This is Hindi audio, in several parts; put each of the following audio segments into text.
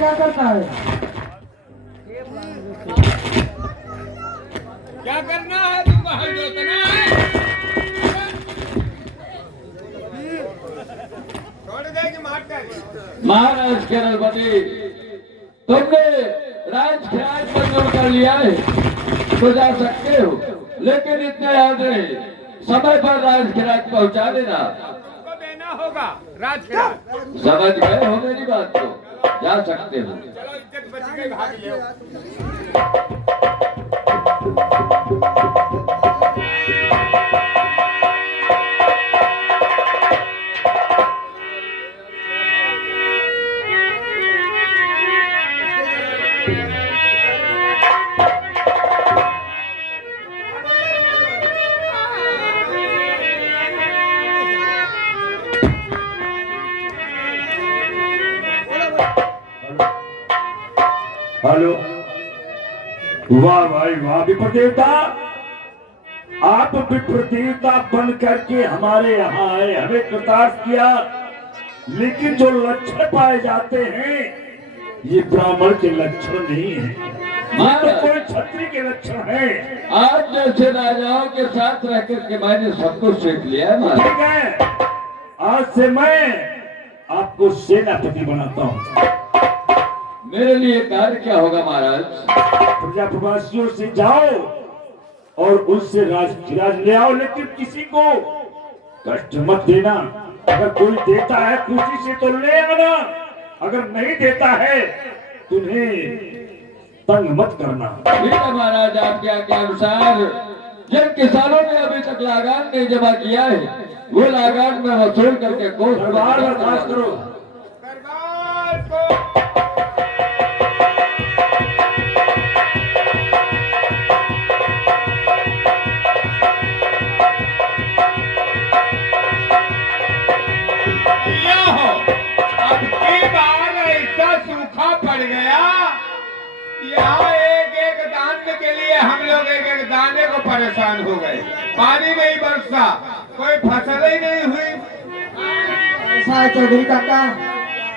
क्या करता है? क्या करना है तुमको? हल जोतना है? छोड़ दे कि मार कर। महाराज केरलपति, तुमने राजखिराज मंजूर कर लिया है तो जा सकते हो, लेकिन इतना याद रहे समय पर राजखिराज पहुंचा देना। तुमको देना होगा राजखिराज। समझ गए हो मेरी बात को? जा सकते हो। चलो इज्जत बच गई, भाग लियो। हेलो, वाह भाई वाह विप्र देवता, आप विप्र देवता बन करके हमारे यहाँ आए, हमें कृतार्थ किया, लेकिन जो लक्षण पाए जाते हैं ये ब्राह्मण के लक्षण नहीं है, ये तो कोई क्षत्रिय के लक्षण है। आज जैसे राजाओं के साथ रह करके मैंने सब कुछ सीख लिया है महाराज। ठीक है, आज से मैं आपको सेनापति बनाता हूँ। मेरे लिए कार्य क्या होगा महाराज? प्रजाप्रवासियों से जाओ और उनसे राजखिराज ले आओ, लेकिन किसी को कष्ट मत देना। अगर कोई देता है खुशी से तो ले आना, अगर नहीं देता है तुम्हें तंग मत करना। ठीक है महाराज, आपके आज्ञा अनुसार जिन किसानों ने अभी तक लागान नहीं जमा किया है वो लागान में वसूल करके कोष दरबार बर्दाश्त करो। दरबार को लिया हो। अब की बार ऐसा सूखा पड़ गया, यहाँ एक एक दाने के लिए हम लोग एक एक दाने को परेशान हो गए। पानी नहीं बरसा, कोई फसल ही नहीं हुई। ऐसा है चौधरी काका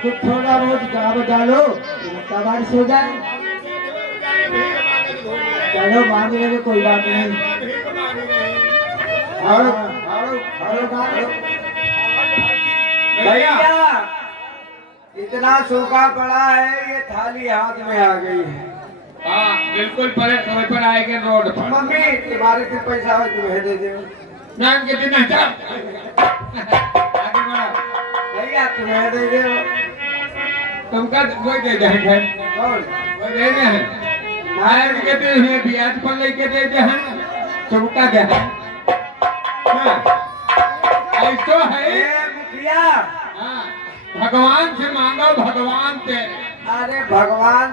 कि थोड़ा बहुत गाँव डालो तो बारिश हो जाए। चलो मान लेंगे, कोई बात नहीं। भैया इतना सूखा पड़ा है, ये थाली हाथ में आ गई है। हाँ बिल्कुल, परे समय पर आएंगे रोड पर। मम्मी तुम्हारे से पैसा हो तुम्हें दे दो। नाम के दिन आगे बढ़ो। भैया तुम्हें दे दो। तुमका कोई दे देंगे, कौन? कोई दे दे नारायण के दिन में ब्याज पर लेके दे दे हैं, तुमका दे हैं। ऐसा है। ए, मुखिया, हाँ, भगवान से मांगो, भगवान तेरे। अरे भगवान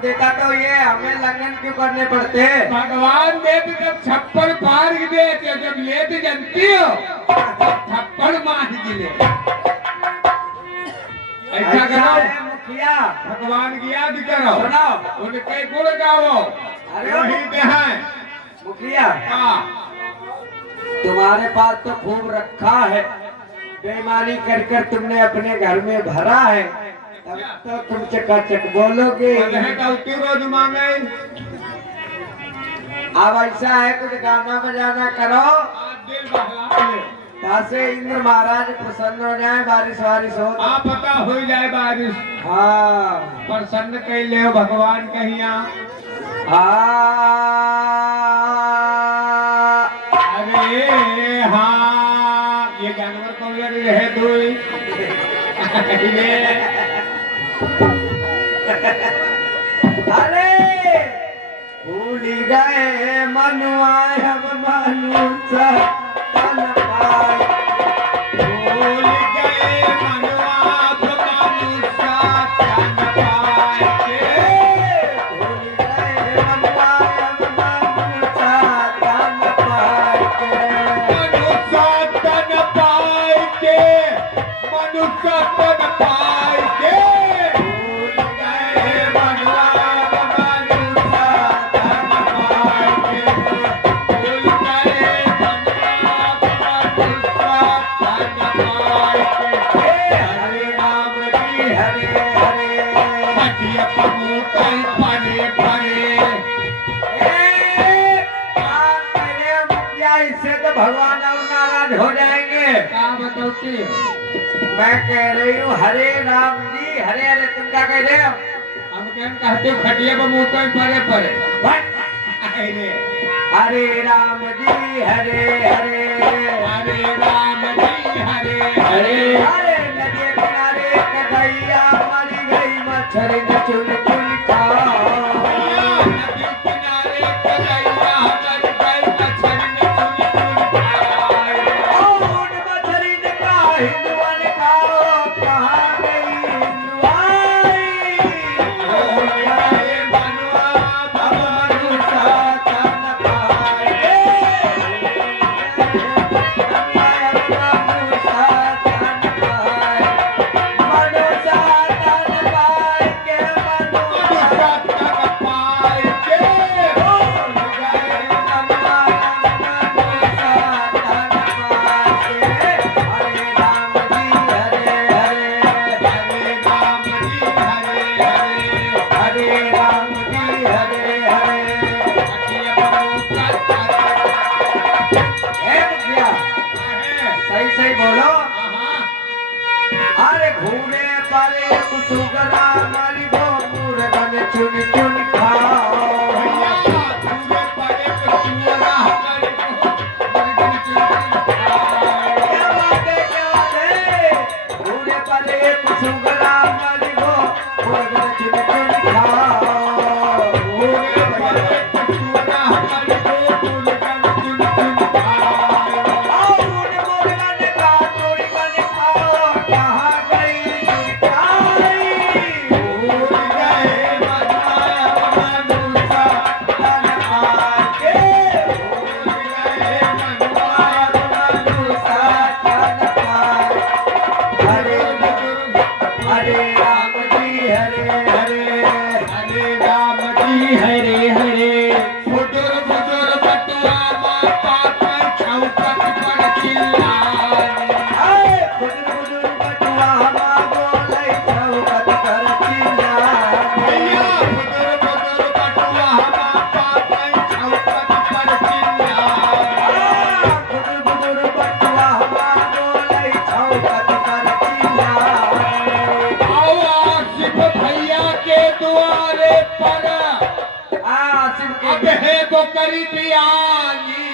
देता तो ये हमें लंघन क्यों करने पड़ते हैं? भगवान देते जब छप्पर पार देते, जब लेते जानती हो थप्पड़ मार गिले। ऐसा करो है मुखिया। भगवान की याद करो, सुनो। उनके गुण गाओ। अरे वही दे हैं। मुखिया, हाँ, तुम्हारे पास तो खूब रखा है, बेईमानी कर कर तुमने अपने घर में भरा है, तब तो तुम चकाचक बोलोगे। बंदे का उतनी रोज मांगे। अब ऐसा है, कुछ गाना बजाना करो आज दिल बहला ले। तासे इंद्र महाराज प्रसन्न हो जाए, बारिश वारिश हो। आप पता हो जाए बारिश। हाँ प्रसन्न कह ले भगवान कहिया। अरे हाँ, ये जानवर कौन लग रहे दुई। अरे भूल गए मनुआ हम मनुष्य तन पाए। भूल गए मनवा मनुष्य तन पाए। भूल गए मनुआ हम मनुष्य तन पाए। मनुष्य तन पाए के, मनुष्य तन पाए के। भूल गए मनवा मनुष्य तन पाए के। भूल गए मनवा मनुष्य खटिया कबूतर परे परे। इससे तो भगवान अब नाराज हो जाएंगे। क्या बताती मैं कह रही हूँ हरे राम जी हरे हरे, तुम क्या कह रहे हो? हम क्या कहते हो खटिया कबूतर परे परे। अरे हरे राम जी हरे हरे, हरे राम जी हरे हरे। हरे नदी किनारे कदैया मरी गई मच्छर ने चुन चुन खा। नदी किनारे कदैया मर गई मच्छर ने चुन चुन खाए। उन मछली ने कहा हिंदुआ ने कहा कहाँ गई हिंदुआई। हो जाए मनवा अब मनुष्य तन पाए। सही सही बोलो। अरे घूमे पारे कुसुगरा मारी गो मुर्गन चुन चुन खाओ। क्या बात है क्या बात है। घूमे पारे कुसुगरा मारी गो मुर्गन चुन चुन खाओ। करी बियानी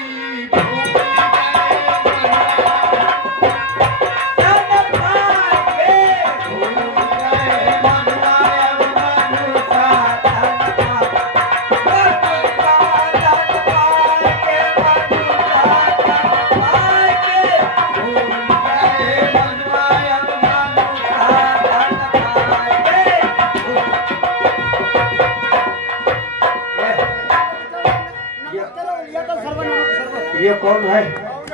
ये कौन है?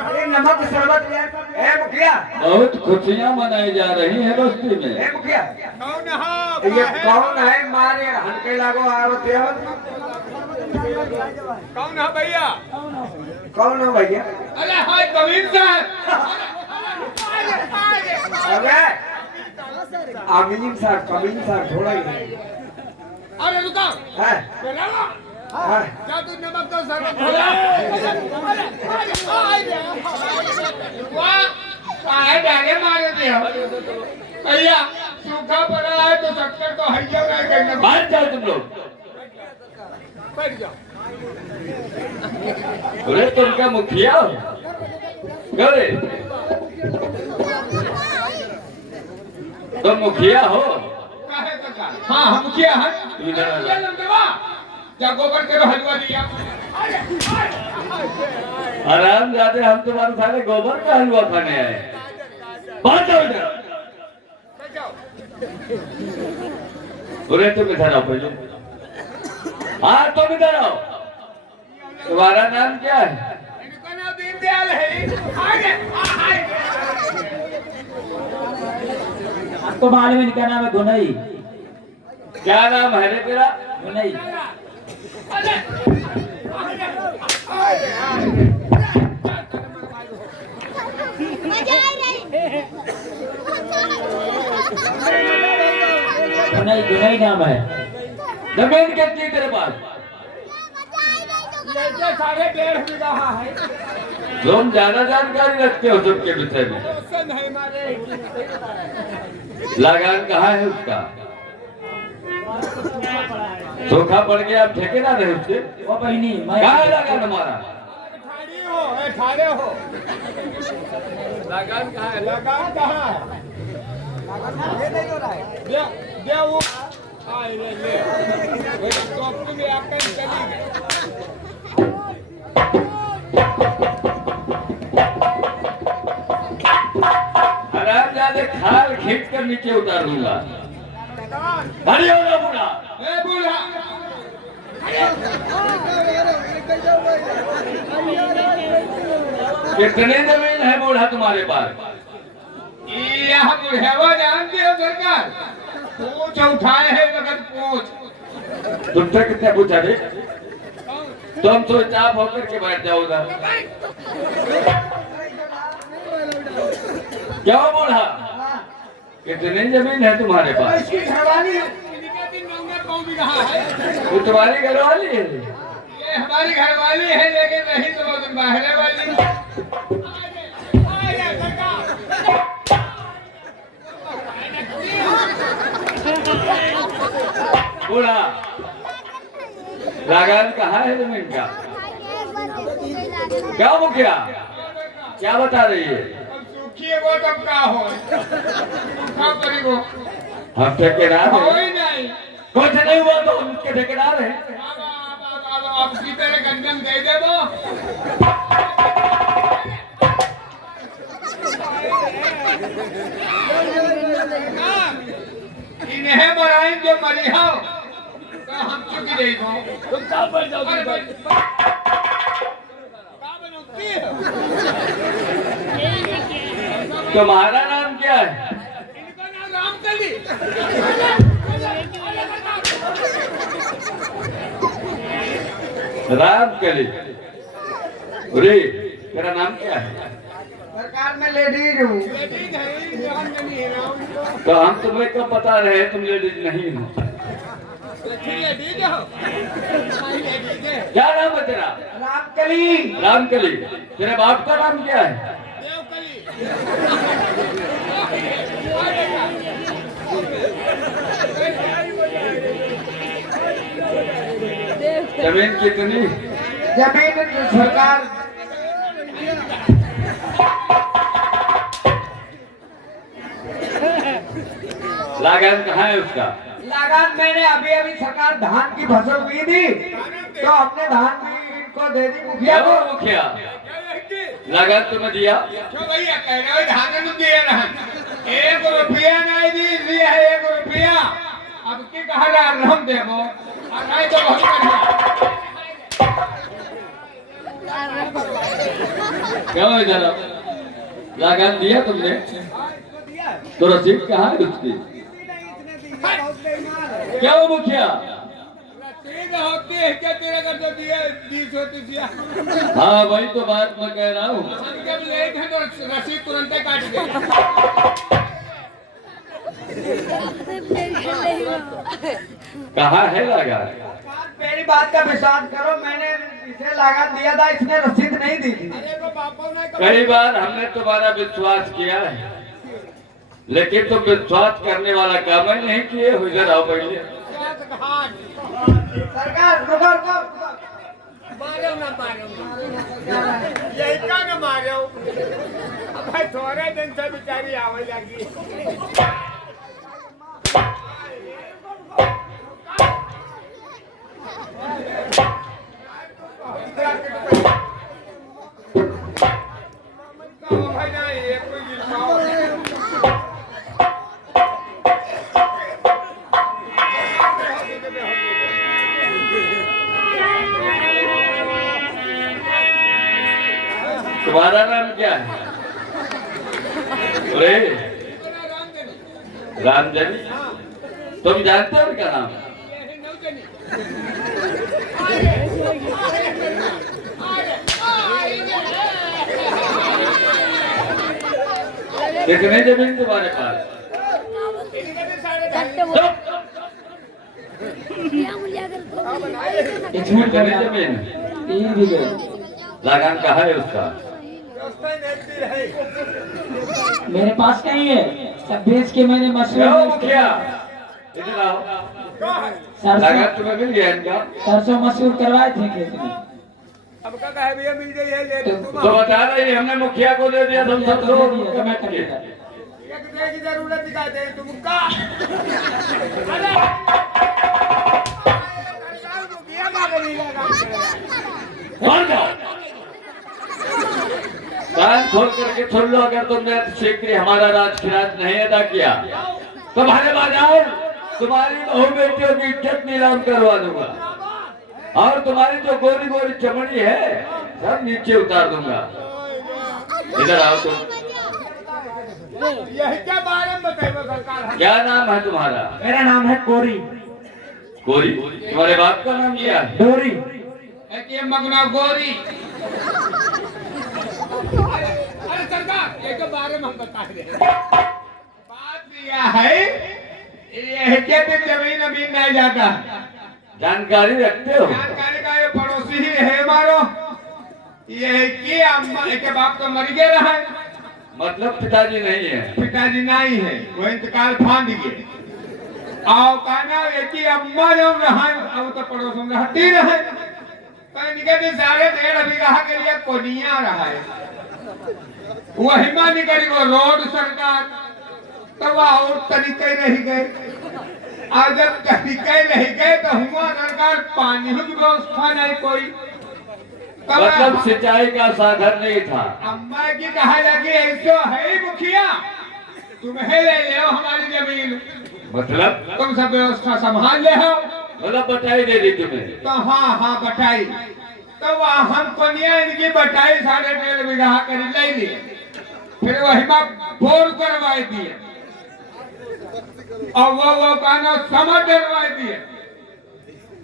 अरे नमक शरबत है मुखिया। बहुत खुशियां मनाई जा रही है बस्ती में। है मुखिया। कौन है ये कौन है? मारे हनके लागो आवते हो। कौन है भैया? कौन हो भैया? अरे हाय कबीर साहब। अरे अमीन साहब कमीन साहब थोड़ा ही है। अरे रुको है है। जा तू नमक तो शरबत खोला। वाह काहे डाले मारे थे हो भैया। सूखा पड़ा है तो शक्कर तो हैया रह गई। बाहर जाओ तुम लोग। बैठ जाओ। अरे तुम क्या मुखिया हो? गए तुम मुखिया हो? काहे का? हाँ हम मुखिया हैं। इधर आ जाओ। जा गोबर करो हलवा दिया। आराम जाते हम तुम्हारे सारे गोबर का हलवा खाने आए। बाहर जाओ इधर। अरे तुम इधर आओ पहले। हाँ तुम इधर आओ। तुम्हारा नाम क्या है? इनका नाम दीनदयाल है। आगे आपको मालूम है इनका नाम है गुनई। क्या नाम है रे तेरा? गुनई। मजा आ रही है। नहीं जुनई नाम है। जमीन कितनी तेरे पास? ये 1.5 बीघा है। तुम ज्यादा जानकारी रखते हो सबके विषय में। उससे नहीं मारे। लगान कहाँ है उसका? सूखा पड़ गया, आप ठेकेदार है उससे? वो बहनी मैं कहाँ है लगान हमारा? ठाड़ी हो, ठाड़े हो। लगान कहाँ है? लगान कहाँ है? ये नहीं हो रहा है। दे वो। आए ले। वो टॉप में आकर चली गई। हराम ज्यादा खाल खींच कर नीचे उतार दूंगा। हरी होगा बूढ़ा। ए बूढ़ा। कितनी जमीन है बूढ़ा तुम्हारे पास? यहाँ बुढ़ेवा जानते हो सरकार? पूछ उठाए है वक्त पूछ। तुमसे कितने पूछा रे? तुम तो चाप होकर के बैठ जाओ उधर। क्या बूढ़ा? कितनी जमीन है तुम्हारे पास? इसकी घरवाली है। वो तुम्हारी घरवाली है? ये हमारी घरवाली है लेकिन नहीं तो बहुत बाहरे वाली। बूढ़ा, लगान कहाँ है जमीन का? क्या मुखिया क्या बता रही है? अब सूखी है वो तब का हो? सूखा पड़ी वो। हम ठेकेदार हो हैं। ही नहीं। कुछ नहीं हुआ तो उनके ठेकेदार हैं। अब की तरह गंजम दे दे वो। इन्हें मराई जो मरी हो तो हम चुकी नहीं हो। तुम कहाँ पर जाओ? तुम्हारा नाम क्या है? इनका नाम रामकली। रामकली। रे तेरा नाम क्या है? सरकार में लेडीज हूँ। लेडीज है, रामकली है राम। तो हम तुम्हें कब बता रहे हैं तुम लेडीज नहीं हो? लेडीज हो। लेडीज है। क्या नाम है तेरा? रामकली। रामकली। तेरे बाप का नाम क्या है? देवकली। जमीन कितनी? जमीन सरकार लगान कहाँ है उसका? लगान मैंने अभी अभी सरकार धान की फसल हुई थी तो हमने धान भी इनको दे दी मुखिया क्या को। मुखिया लगान तुम्हें दिया? क्यों भैया कह रहे हो धान में दिए ना? 1 रुपया नहीं दी दिया है 1 रुपया। अब की कहा राम देवो और नहीं तो बहुत बढ़िया। क्यों इधर आओ? लगान दिया तुमने? तो रसीद कहाँ है उसकी? क्या हो मुखिया? रसीद होती है क्या तेरे घर जो दिए 20 होती थी? हाँ वही तो बात मैं कह रहा हूँ। हम जब लेट है तो रसीद तुरंत ही काट दे। कहाँ है लगान? मेरी बात का विश्वास करो, मैंने इसे लगान दिया था, इसने रसीद नहीं दी थी। अरे वो बापा ने कई बार हमने तुम्हारा विश्वास किया है लेकिन तुम विश्वास करने वाला काम ही नहीं किए हो। इधर आओ पहले। सरकार रुको रुको। मारो ना यही का ना मारो। अब भाई थोड़े दिन से बेचारी आवे लगी। भाई ना ये कोई तुम्हारा नाम क्या है? अरे रामजनी। तुम जानते हो उनका नाम? कितनी जमीन तुम्हारे पास? साढ़े चुप! ये झूठ बोल कितनी रहा है। जमीन? 3 बीघे। लगान कहाँ है उसका? मेरे पास नहीं है, सब बेच के मैंने क्यों मशरूम मुखिया? इधर आओ। सरसों लगान तुम्हें मिल गया इनका? सरसों मशरूम करवाए थे खेत में। अब का कहे भैया मिल गई है ले तुम तो बता रही हमने मुखिया को दे दिया तुम सब लोग कमेंट के। एक दे की जरूरत दिखाते हैं तुम का अरे सरकार मुखिया मांग रही है कौन जाओ? कान खोल करके सुन लो, अगर तुमने शीघ्र हमारा राज खिराज नहीं अदा किया तो भाले बाजार तुम्हारी बहू बेटियों की इज्जत नीलाम करवा दूंगा और तुम्हारी जो गोरी गोरी चमड़ी है सब नीचे उतार दूंगा। इधर आओ तुम। यही क्या बारे में बताइए सरकार क्या नाम है तुम्हारा? मेरा नाम है कोरी। गोरी? तुम्हारे बाप का नाम क्या है? डोरी। ये मगना गोरी अरे सरकार ये के बारे में हम बता रहे हैं बात यह है ये क्या पे जमीन अभी नहीं जाता जानकारी रखते हो? जानकारी का ये पड़ोसी ही है मारो ये कि अम्मा के बाप तो मर गए रहा है मतलब पिताजी नहीं है? पिताजी नहीं है वो इंतकाल फांद गए आओ कहना ये कि अम्मा जो रहा अब तो पड़ोस में हटी रहे तो निकल सारे 1.5 बीघा के लिए कोनिया रहा है वही में निकली वो रोड सरकार तो वह और तरीके नहीं गए और जब तरीके नहीं गए तो हुआ सरकार पानी की व्यवस्था नहीं कोई तब मतलब सिंचाई का साधन नहीं था। अम्मा की कहा लगी ऐसो है मुखिया तुम्हें ले ले हमारी जमीन मतलब तुम सब व्यवस्था संभाल ले हो मतलब बटाई दे दी तुम्हें? तो हाँ बटाई तो वह हम कोनिया इनकी बटाई 1.5 बीघा कर ले लिए फिर वही में बोर करवाई दिए और वो कहना समझ डलवाई दिए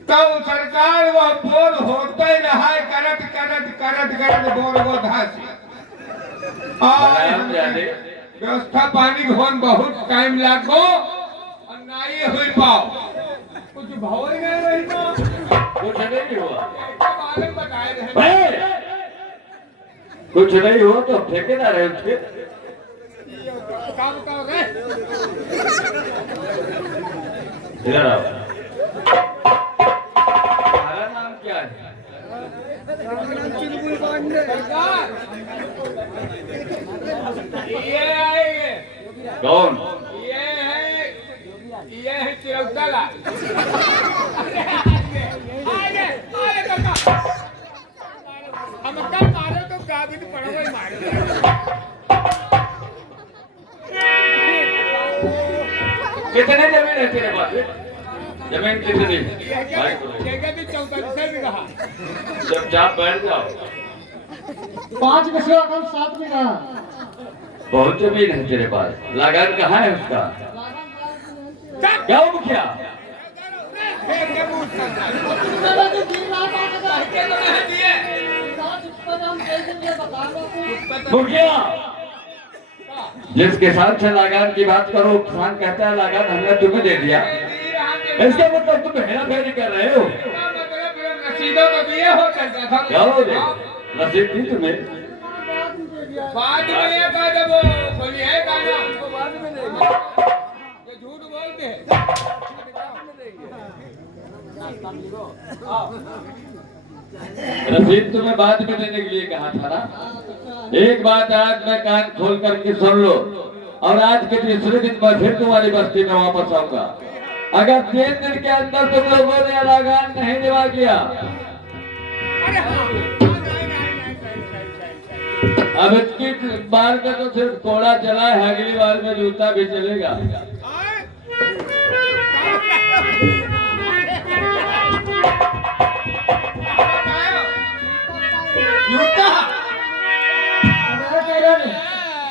तो सरकार वो बोर होते रहा करत करत करत करत बोर वो धासी बराबर जाने। व्यवस्था पानी होन बहुत टाइम लागो और नहीं हुई पाओ कुछ भाव ही नहीं रही तो कुछ नहीं हुआ। बारे में बताए रहे ए! कुछ नहीं हुआ तो फेंके ना रहे उसके। काम कर रहे इधर आओ। तुम्हारा नाम क्या है? सरकार ये आएंगे कौन? ये है चिरौतला आगे काका हम कल मारे तो गादी में पड़ा हुआ मारे कितने जमीन है तेरे पास? जमीन कितनी? जगह भी 44 बीघा चुपचाप बैठ जाओ। 5 बछड़ा कम 7 बीघा। बहुत जमीन है तेरे पास। लगान कहाँ है उसका? क्या हो मुखिया? मुखिया जिस किसान से लगान की बात करो किसान कहता है लगान हमने तुम्हें दे दिया, इसका मतलब तुम हेरा फेरी कर रहे हो। रसीदों तो दिए हो करता था क्या हो गया? रसीद दी तुम्हें? बाद में ये कह दे वो बोली है गाना हमको बाद में देंगे ये झूठ बोलते हैं रसीद तुम्हें बाद में देने के लिए कहा था ना। एक बात आज मैं कान खोल करके सुन लो और आज के तीसरे दिन मैं फिर तुम्हारी बस्ती में वापस आऊंगा। अगर 3 दिन के अंदर तुम लोगों ने लगान नहीं जमा किया अरे हाँ अब इतनी बार में तो सिर्फ घोड़ा चला है, अगली बार में जूता भी चलेगा।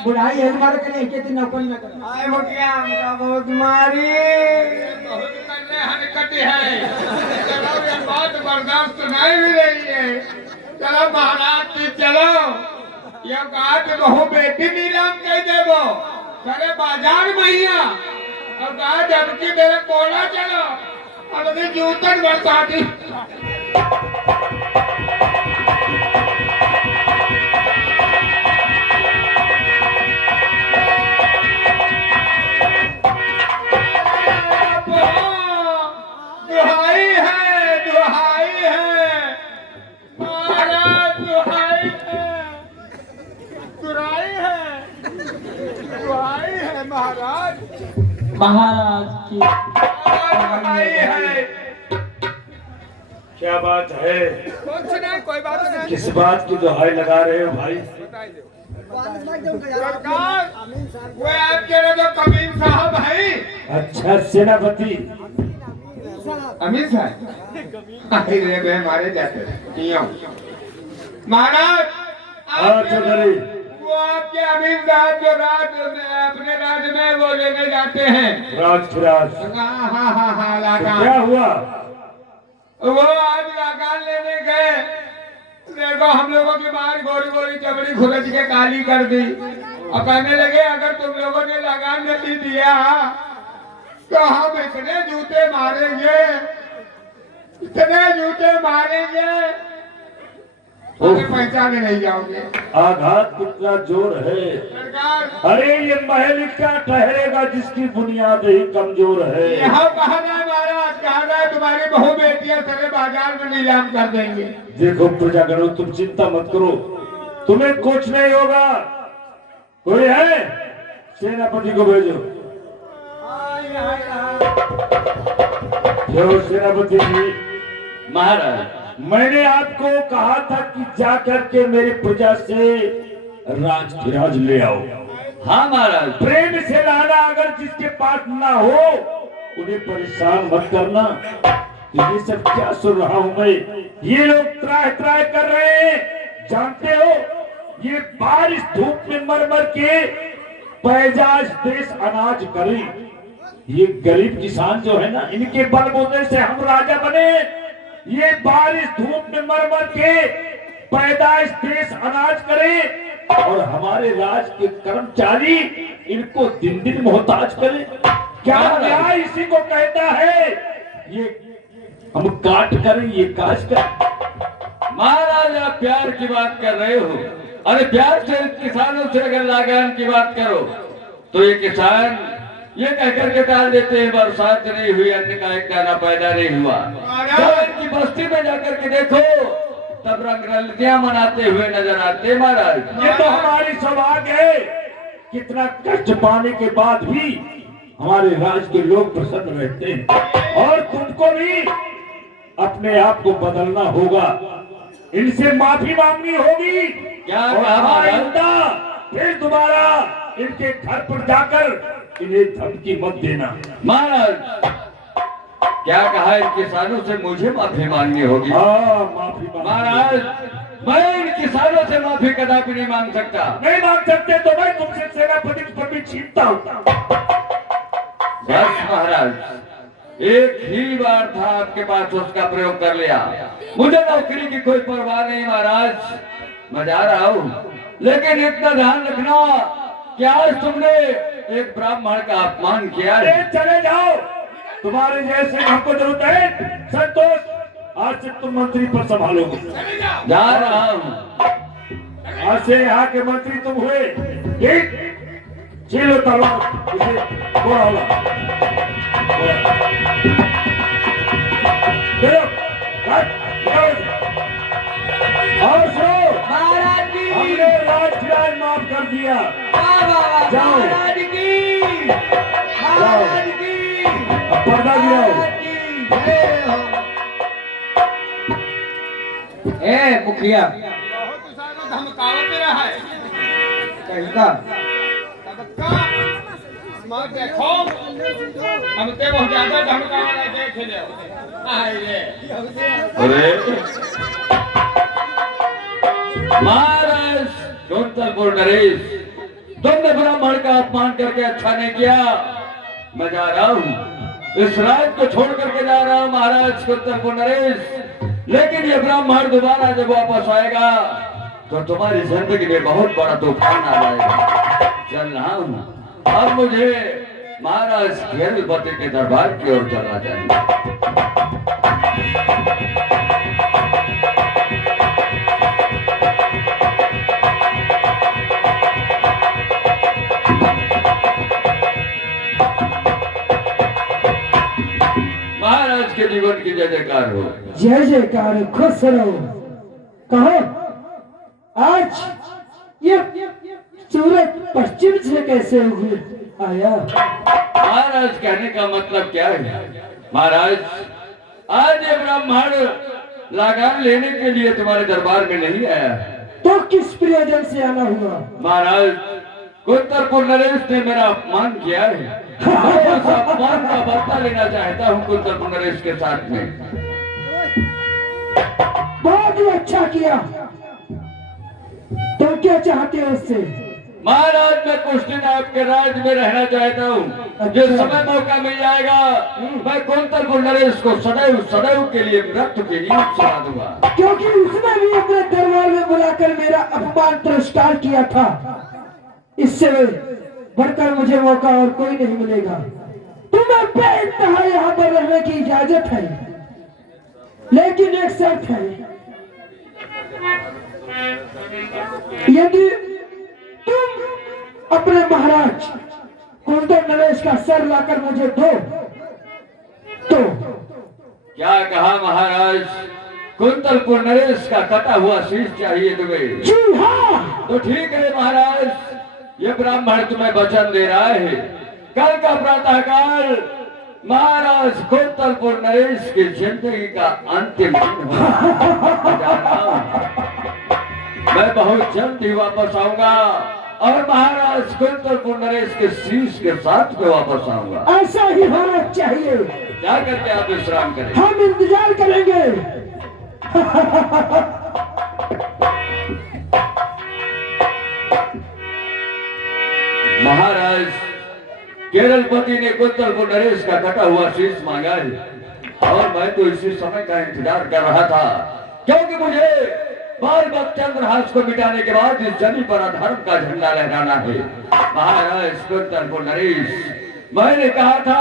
बुढ़ाई है तुम्हारे करे एक दिन नौकरी न कर। आए मुखिया हमका बहुत मारी बहुत करने हरकत है चलो ये बात बर्दाश्त नहीं भी रही है चलो महाराज जी चलो ये बात बहु बेटी नीलाम कह देवो सारे बाजार मैया और कहा जबकि मेरे कोड़ा चलो अब बोली जूतन बरसाती दुहाई है महाराज, दुहाई है महाराज, महाराज की दुहाई है। क्या बात है? कुछ नहीं, कोई बात नहीं। किस बात की दुहाई लगा रहे हो भाई? सरकार, वो आपके ना जो कमीन साहब है। अच्छा, सेनापति अमीर साहब अरे वे मारे जाते यूं। महाराज अच्छा करे। वो आपके अमीर साहब जो अपने राज्य में वो लेने जाते हैं राज हाँ लागान। क्या हुआ? वो आज लागान लेने गए, देखो हम लोगों की मार गोरी गोरी चमड़ी खुरच के काली कर दी और कहने लगे अगर तुम लोगों ने लगान नहीं दिया तो हम इतने जूते मारेंगे, इतने जूते मारेंगे तुम्हें पहचाने नहीं जाओगे। आघात कितना जोर है! सरकार अरे ये महल क्या ठहरेगा जिसकी बुनियाद ही कमजोर है। यहाँ कहा जाए महाराज, कहा जाए तुम्हारी बहू बेटियां सारे बाजार में नीलाम कर देंगे। देखो प्रजागणों, तुम चिंता मत करो, तुम्हें कुछ नहीं होगा। कोई है? सेनापति को भेजो। जो सेनापति जी, महाराज, मैंने आपको कहा था कि जा करके मेरी प्रजा से राज ले आओ। हाँ महाराज, प्रेम से लाना, अगर जिसके पास ना हो उन्हें परेशान मत करना। तो ये सब क्या सुन रहा हूं मैं? ये लोग त्राह त्राह कर रहे हैं, जानते हो? ये बारिश धूप में मर मर के पैजाज देश अनाज करे। ये गरीब किसान जो है ना, इनके बलबूते से हम राजा बने। ये बारिश धूप में मर मर के पैदाइश देश अनाज करे और हमारे राज के कर्मचारी इनको दिन दिन मोहताज करे। क्या न्याय इसी को कहता है? ये हम काट करें, ये काश करें। महाराज आप प्यार की बात कर रहे हो। अरे प्यार से किसानों से अगर लागान की बात करो तो ये किसान ये कहकर के टाल देते हैं बरसात नहीं हुई, अन्न का एक दाना पैदा नहीं हुआ। जब इनकी बस्ती में जाकर के देखो तब रंगरलियां मनाते हुए नजर आते महाराज। ये तो हमारी सौभाग्य है, कितना कष्ट पाने के बाद भी हमारे राज के लोग प्रसन्न रहते हैं। और तुमको भी अपने आप को बदलना होगा, इनसे माफी मांगनी होगी। क्या और कहा महाराज? आइंदा फिर दोबारा इनके घर पर जाकर इन्हें धमकी मत देना। महाराज क्या कहा, इन किसानों से मुझे माफी मांगनी होगी। हाँ, माफी महाराज मैं इन किसानों से माफी कदापि नहीं मांग सकता। नहीं मांग सकते तो मैं तुमसे सेनापति पर भी छीनता हूँ। बस महाराज, एक ही बार था आपके पास, उसका प्रयोग कर लिया। मुझे नौकरी की कोई परवाह नहीं महाराज, मैं जा रहा हूँ। लेकिन इतना ध्यान रखना कि आज तुमने एक ब्राह्मण का अपमान किया है। चले जाओ, तुम्हारे जैसे हमको जरूरत है। संतोष, आज से तुम मंत्री पर संभालोगे। जा रहा हूँ। आज से यहाँ के मंत्री तुम हुए। ठीक, चलो तलवार इसे थोड़ा होगा। चलो, और सुनो, महाराज की हमने राज माफ कर दिया। जाओ। महाराज की, महाराज की, अब पर्दा गिराओ। ए मुखिया बहुत सारा धमकावत रहा है कहता मत देखो, हमसे बहुत ज्यादा धमकावा है, देख लो। आइए अरे महाराज कुंतलपुर नरेश, तुमने ब्राह्मण का अपमान करके अच्छा नहीं किया। मैं जा रहा हूँ, इस राज को छोड़ करके जा रहा हूँ महाराज कुंतलपुर नरेश। लेकिन ये ब्राह्मण दोबारा जब वापस आएगा तो तुम्हारी जिंदगी में बहुत बड़ा तूफान आ जाएगा। चल रहा हूँ, अब मुझे महाराज खेलपति के दरबार की ओर चलना चाहिए। के जीवन की जय जयकार हो। जय जयकार, खुश रहो। कहो आज ये सूरज पश्चिम से कैसे आया? महाराज कहने का मतलब क्या है? महाराज आज ये ब्राह्मण लगान लेने के लिए तुम्हारे दरबार में नहीं आया तो किस प्रयोजन से आना हुआ? महाराज कुंतलपुर नरेश ने मेरा अपमान किया है। मैं उस अपमान का बदला लेना चाहता हूँ कुंतलपुर नरेश के साथ में। बहुत ही अच्छा किया। तुम क्या चाहते हो उससे? महाराज मैं कुछ दिन आपके राज में रहना चाहता हूँ। जिस समय मौका मिल जाएगा मैं कुंतलपुर नरेश को सदैव सदैव के लिए मृत्यु की नींद सुना दूंगा। क्योंकि उसने भी अपने दरबार में बुलाकर मेरा अपमान तिरस्कार किया था। इससे बढ़कर मुझे मौका और कोई नहीं मिलेगा। तुम्हें बेइंतहा यहाँ पर रहने की इजाजत है, लेकिन एक शर्त है। यदि तुम अपने महाराज कुंतल नरेश का सर लाकर मुझे दो तो क्या कहा महाराज? कुंतलपुर नरेश का कटा हुआ शीश चाहिए तुम्हें? जी हाँ। तो ठीक है महाराज, ये ब्राह्मण तुम्हें वचन दे रहा है। कल का प्रातःकाल महाराज कुंतलपुर नरेश की जिंदगी का अंतिम दिन होगा। मैं बहुत जल्द ही वापस आऊंगा और महाराज कुंतलपुर नरेश के शीश के साथ में वापस आऊंगा। ऐसा ही होना चाहिए। क्या करके आप विश्राम करें? हम इंतजार करेंगे। महाराज केरलपति ने कुंतलपुर नरेश का कटा हुआ शीश मांगा है और मैं तो इसी समय का इंतजार कर रहा था, क्योंकि मुझे बाल भक्त चंद्रहास को मिटाने के बाद इस जमी पर अधर्म का झंडा लहराना है। महाराज कुंतलपुर नरेश, मैंने कहा था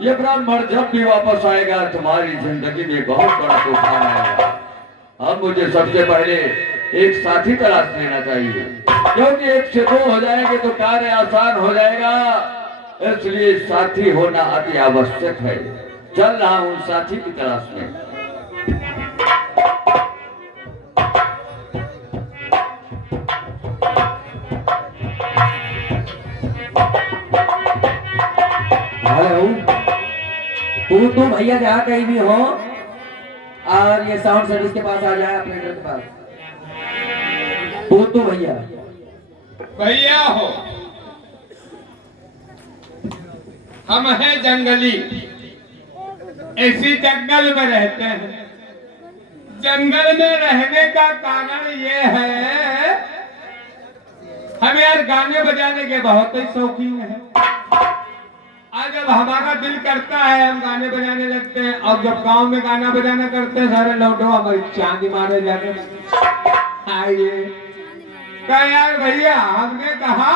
ये ब्राह्मण जब भी वापस आएगा तुम्हारी जिंदगी में बहुत बड़ा तूफान आएगा। अब मुझे सबसे पहले एक साथी तलाश लेना चाहिए, क्योंकि एक से दो हो जाएंगे तो कार्य आसान हो जाएगा। इसलिए साथी होना अति आवश्यक है। चल रहा हूँ साथी की तलाश में। तू भैया जहाँ कहीं भी हो और ये साउंड सर्विस के पास आ जाए, ऑपरेटर के पास। तू भैया भैया हो, हम हैं जंगली, इसी जंगल में रहते हैं। जंगल में रहने का कारण ये है हम यार गाने बजाने के बहुत ही शौकीन हैं। आज जब हमारा दिल करता है हम गाने बजाने लगते हैं, और जब गांव में गाना बजाना करते हैं सारे लौटो हमारी चांदी मारे जाने आइए। कहा यार भैया, हमने कहा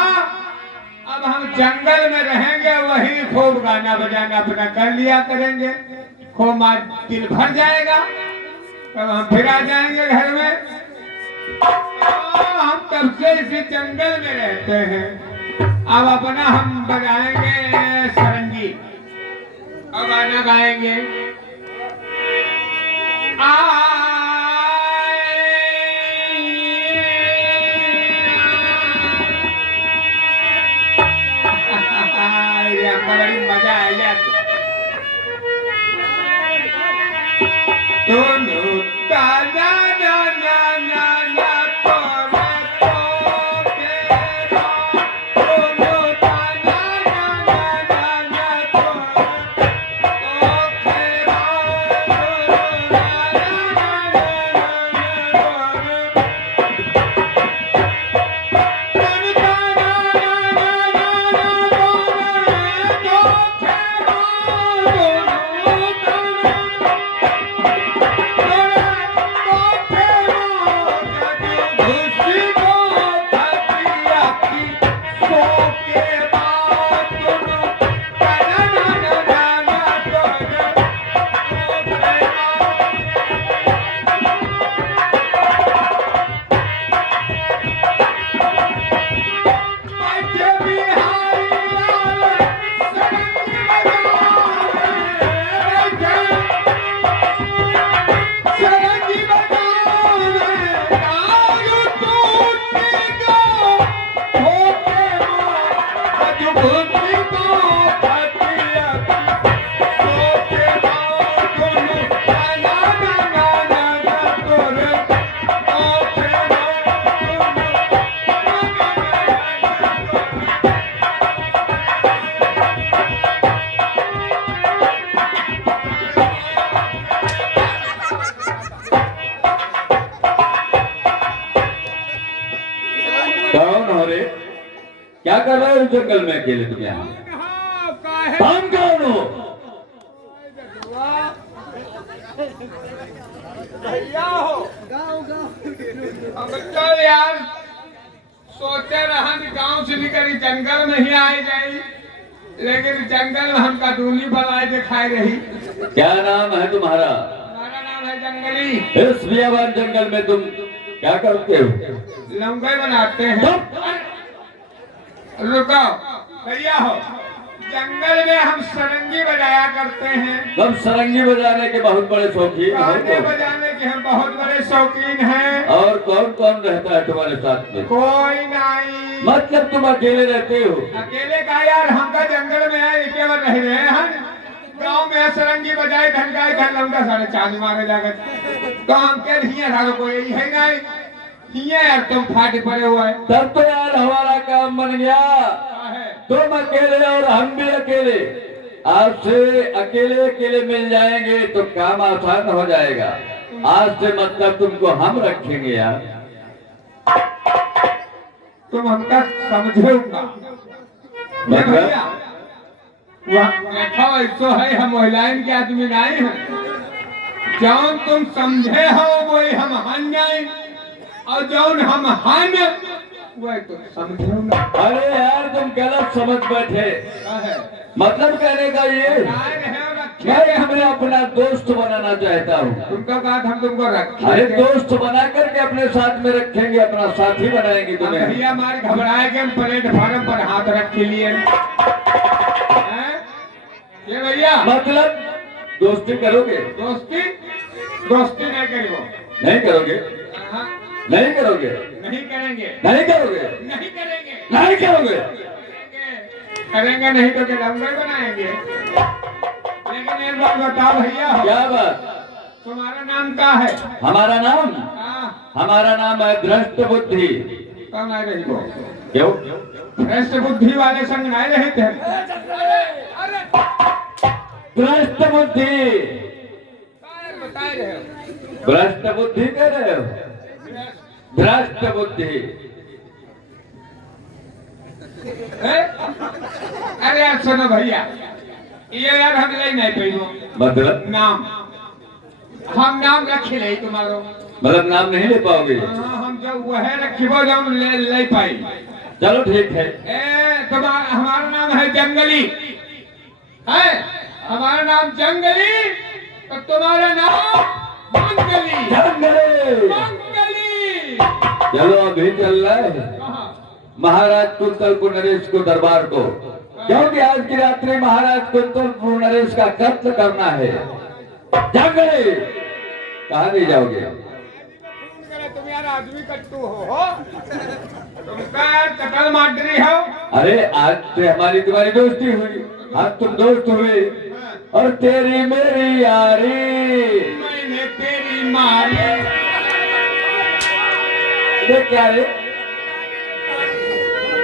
अब हम जंगल में रहेंगे, वही खूब गाना बजाना अपना कर लिया करेंगे, खूब आज दिल भर जाएगा, तब हम फिर आ जाएंगे घर में। हम तब से इसी जंगल में रहते हैं। अब अपना हम बजाएंगे सरंगी और गाना गाएंगे। बड़ी मजा आएगा। दोनों ताजा ना ना ना ना हो जंगल में अकेले तुम यहाँ? हाँ, काहे? हम कौन हो? भैया हो हम तो यार सोचे रहन गांव से निकली जंगल में ही आए जाई, लेकिन जंगल में हमका दूनी बनाए दिखाई रही। क्या नाम है तुम्हारा? हमारा नाम है जंगली। इस बियाबान जंगल में तुम क्या करते हो? लंगड़े बनाते हैं। रुको भैया हो, जंगल में हम सरंगी बजाया करते हैं। हम सरंगी बजाने के बहुत बड़े शौकीन गाने हैं। बजाने के हम बहुत बड़े शौकीन हैं। और कौन कौन रहता है तुम्हारे साथ में? कोई नहीं। मतलब तुम अकेले रहते हो? अकेले का यार, हमका जंगल में आए केवल रह रहे हैं। गांव में सरंगी बजाए धनगाए धन लौटा साढ़े चांदी मारे जाकर तो हम कह रही सारे कोई यही है नहीं हिये यार, तुम फाटे पड़े हुए हैं। तब तो यार हमारा काम बन गया। क्या है? तुम अकेले और हम भी अकेले। आज से अकेले अकेले मिल जाएंगे तो काम आसान हो जाएगा। आज से मतलब तुमको हम रखेंगे यार। तुम हमका समझेगा मतलब? भैया देखो ऐसो है, हम महिलाएं के आदमी नहीं हैं। जौन तुम समझे हो वही हम हान जाए, और जौन हम हान वही तुम समझो ना। अरे यार तुम गलत समझ बैठे। क्या है? मतलब कहने का ये, आए रहे और रखे मैं रहे। हमें अपना दोस्त बनाना चाहता हूँ। तुमको कहा था हम तुमको रखे। अरे दोस्त बना करके अपने साथ में रखेंगे, अपना साथी बनाएंगे हम तुम्हें। भैया हमारे घबराए के प्लेटफार्म पर हाथ रख के लिए ये भैया मतलब दोस्ती करोगे? दोस्ती दोस्ती नहीं करेंगे। नहीं करोगे? हाँ, नहीं करोगे? नहीं करेंगे। नहीं करोगे? नहीं करेंगे। नहीं करोगे? करेंगे नहीं तो क्या लंगर बनाएंगे। लेकिन एक बात बताओ भैया, क्या बात? तुम्हारा नाम क्या है? हमारा नाम? हाँ, हमारा नाम है भ्रष्ट बुद्धि। कौन आए रही वो? क्यों? भ्रष्ट बुद्धि वाले संग नहीं रहे थे। भ्रष्ट बुद्धि। बताए रहे हो। भ्रष्ट बुद्धि कह रहे हो? भ्रष्ट बुद्धि। अरे यार सुनो भैया, ये यार हम ले नहीं पाइयो मतलब? नाम। हम नाम रखे ले तुम्हारो। मतलब नाम नहीं ले पाओगे? हाँ, हम जो वह रखिबो जो हम ले पाई। चलो ठीक है। तुम्हारा हमारा नाम है जंगली है। हमारा नाम जंगली तो तुम्हारा नाम मंगली। जंगली। मंगली। चलो अभी चल रहा है कहाँ? महाराज कुंतलपुर नरेश को दरबार को, क्योंकि आज की रात्रि महाराज कुंतलपुर नरेश का कत्ल करना है। जंगली कहाँ ले जाओगे? तुम यार आदमी कट्टू हो। तुमका यार कतल मार रही हो। अरे आज से हमारी तुम्हारी दोस्ती हुई, आज तुम दोस्त हुए और तेरी मेरी यारी। मैंने तेरी मारी। ये क्या रे?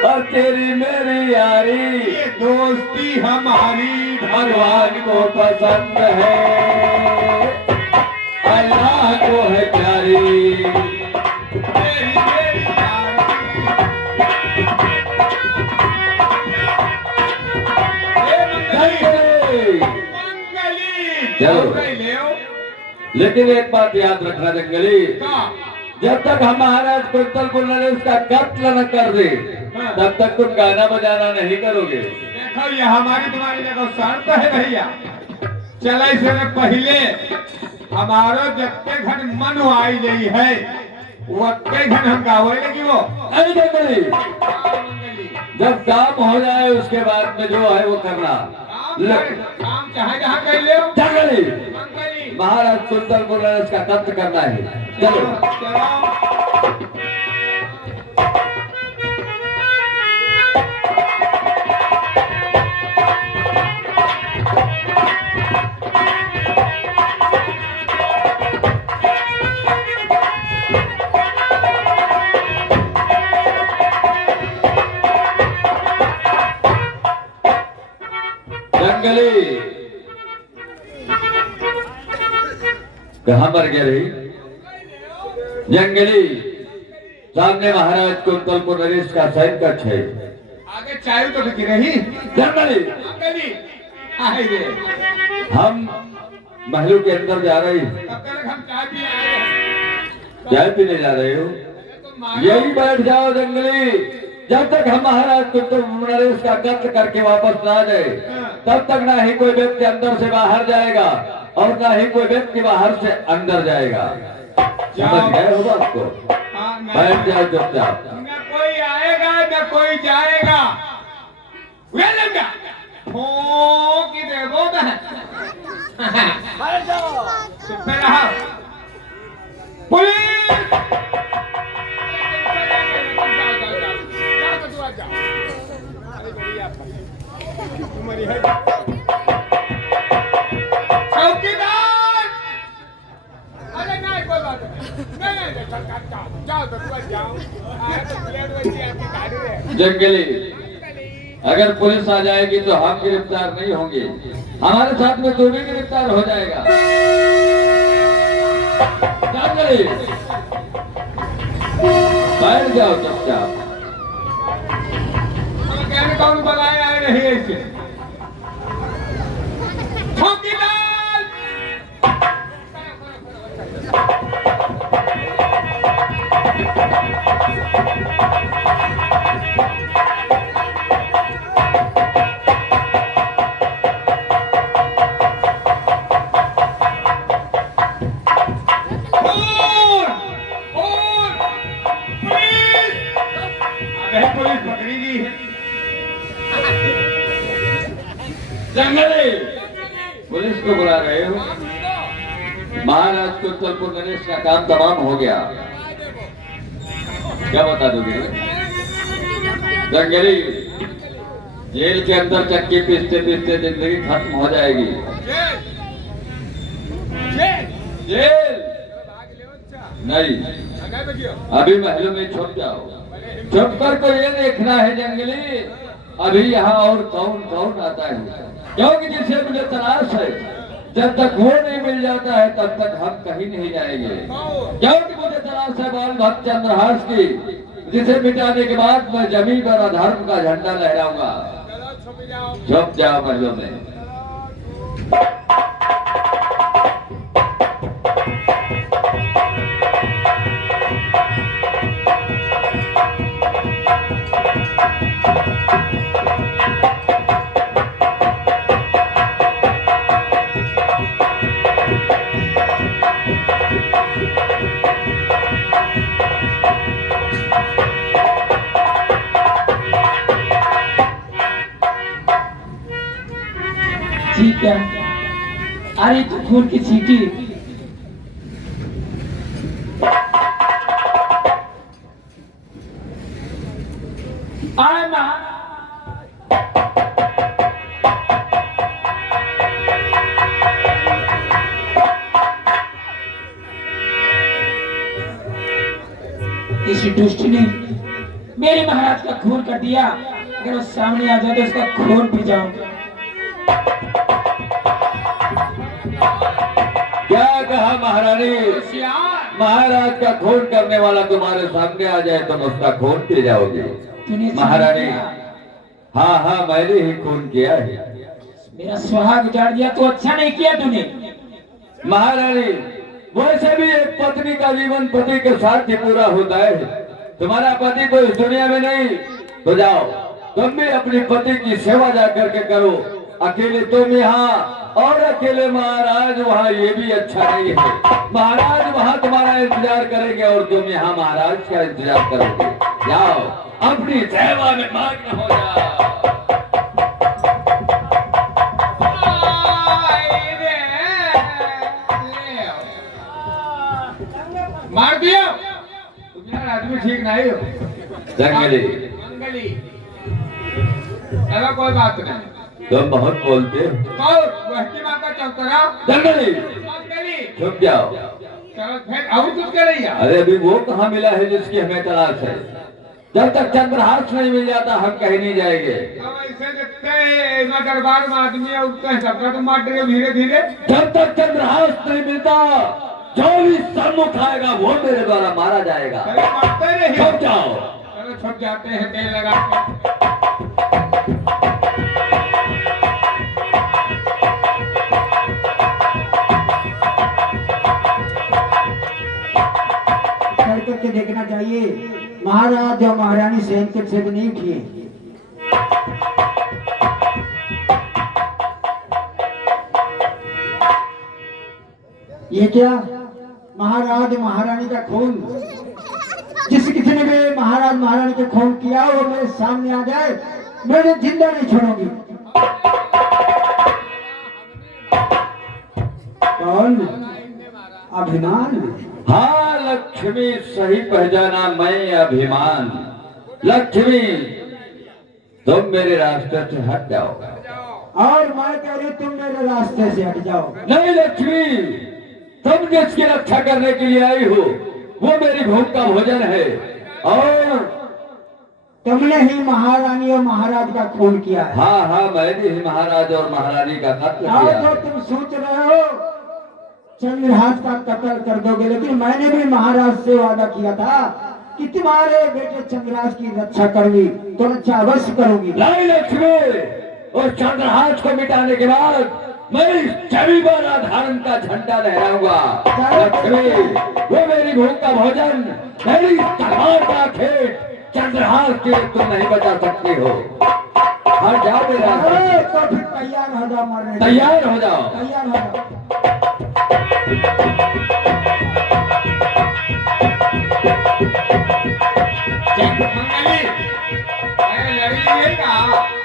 और तेरी मेरी यारी ये दोस्ती हमारी भगवान को पसंद है, अल्लाह को है प्यारी। तेरी मेरी यारी। ये मंगली। मंगली। चलो। कहीं ले आओ। लेकिन एक बात याद रखना जंगली, का? जब तक हम महाराज कुंतलपुर नरेश का कत्ल न कर दे तब तक तुम गाना बजाना नहीं करोगे। देखो ये हमारी तुम्हारी जगह शर्त है भैया। चला इससे पहले हमारो जत्ते घन मन आई गई है वत्ते घन हम गावे लगी वो। अरे जंगली, जब काम हो जाए उसके बाद में जो है वो करना। काम चाहे जहाँ कर ले। जंगली, मंगली। महाराज कुंतलपुर नरेश का कत्ल करना है। चलो। चलो। जंगली कहाँ मर गया रही? जंगली, सामने महाराज कुंतलपुर नरेश का सैन कक्ष है। आगे चाय तो बिक रही। जंगली अंकली आए रे, हम महलों के अंदर जा रहे हैं। कब तक हम चाय पी आए हैं? चाय पीने जा रहे हो? तुम मारो। यही बैठ जाओ जंगली, जब तक हम महाराज कुतुब नरेश का कत्ल करके वापस ना जाए तब तक ना ही कोई व्यक्ति अंदर से बाहर जाएगा और ना ही कोई व्यक्ति बाहर से अंदर जाएगा। समझ गए हो बात को? हाँ, नहीं। बैठ जाओ चुपचाप। न कोई आएगा न कोई जाएगा। वे लंगा ठोक ही दे वो है। चुप रहा। पुलिस चौकीदार। अरे नहीं कोई बात नहीं जाओ तो तू जाओ। आया तो प्लेट वैसी आपकी गाड़ी है। जंगली, अगर पुलिस आ जाएगी तो हम गिरफ्तार नहीं होंगे, हमारे साथ में तू भी गिरफ्तार हो जाएगा। जंगली, बैठ जाओ चुपचाप। कहने कौन बुलाए आए नहीं ऐसे। चौकीदार। पुलिस पकड़ी गई है। जंगली, पुलिस को बुला रहे हो? महाराज कुतुब नरेश का काम तमाम हो गया, क्या बता दोगे? जंगली, जेल के अंदर चक्की पीसते पीसते जिंदगी खत्म हो जाएगी। जेल नहीं, अभी महलों में छुप जाओ। छुप कर को ये देखना है जंगली, अभी यहाँ और कौन कौन आता है, क्योंकि जिसे मुझे तलाश है, जब तक वो नहीं मिल जाता है तब तक हम कहीं नहीं जाएंगे। क्योंकि मुझे तलाश है बाल भक्त चंद्रहास की, जिसे मिटाने के बाद मैं जमीन पर अधर्म का झंडा लहराऊंगा। छुप जाओ महलों में। ठीक है, अरे तू खून की चीटी। आए ना इस दुष्ट ने मेरे महाराज का खून कर दिया, अगर वो सामने आ जाए तो उसका खून पी जाऊंगा। क्या कहा महारानी? महाराज का खून करने वाला तुम्हारे सामने आ जाए तुम उसका खून पी जाओगे। महारानी, हाँ हाँ मैंने ही खून किया है। मेरा सुहाग उजाड़ दिया तो अच्छा नहीं किया तूने। महारानी, वैसे भी एक पत्नी का जीवन पति के साथ ही पूरा होता है। तुम्हारा पति तो इस दुनिया में नहीं, तो जाओ तुम भी अपनी पति की सेवा जा करके करो। अकेले तुम यहाँ और अकेले महाराज वहाँ, ये भी अच्छा नहीं है। महाराज वहाँ तुम्हारा इंतजार करेंगे और तुम यहाँ महाराज का इंतजार करोगे। जाओ अपनी सेवा में मग्न हो जाओ। मार दिया तुम यार, आदमी ठीक नहीं हो। जंगली, चलो कोई बात नहीं, तुम बहुत बोलते हो। और वही माता चौतरा। जंगली, छुप जाओ। चलो फिर और कुछ करेगा। अरे अभी वो कहाँ मिला है जिसकी हमें तलाश है? जब तक चंद्रहास नहीं मिल जाता हम कहीं नहीं जाएंगे। अब ऐसे देखते हैं ना, दरबार में आदमी उठते हैं, सबका तुम मार रहे धीरे धीरे। जब तक चंद्रहास नहीं मिलता, जो भी सम्मुख आएगा वो मेरे द्वारा मारा जाएगा। चलो मारते नहीं। छुप जाओ। चलो छुप जाते हैं, तेल लगा के। देखना चाहिए महाराज और महारानी सहन के से नहीं उठिए। ये क्या महाराज महारानी का खून, जिस किसी भी महाराज महारानी के खून किया वो मेरे सामने आ जाए, मैं जिंदा नहीं छोड़ूंगी। कौन? अभिमान? हाँ लक्ष्मी, सही पहचाना, मैं अभिमान। लक्ष्मी तुम मेरे रास्ते से हट जाओ। और मैं कह रही तुम मेरे रास्ते से हट जाओ। नहीं लक्ष्मी, तुम जिसकी रक्षा करने के लिए आई हो वो मेरी भूख का भोजन है, और तुमने ही महारानी और महाराज का खून किया है। हाँ हाँ, मैंने ही महाराज और महारानी का कत्ल और किया। जो तुम सोच रहे हो चंद्रहास का कत्ल कर दोगे, लेकिन मैंने भी महाराज से वादा किया था कि तुम्हारे बेटे चंद्रहास की रक्षा करूंगी, तो रक्षा अवश्य करूंगी। नहीं लक्ष्मी, और चंद्रहास को मिटाने के बाद मैं इस छवि वाला धारण का झंडा लहराऊंगा। लक्ष्मी, वो मेरी भूख का भोजन, मेरी तलवार का खेत, चंद्रहास के तुम नहीं बचा सकती हो। हट जाओ मेरे रास्ते से। तो फिर तैयार हो जाओ मरने। तैयार हो जाओ। तैयार हो जाओ। मंगली, अरे लड़ी का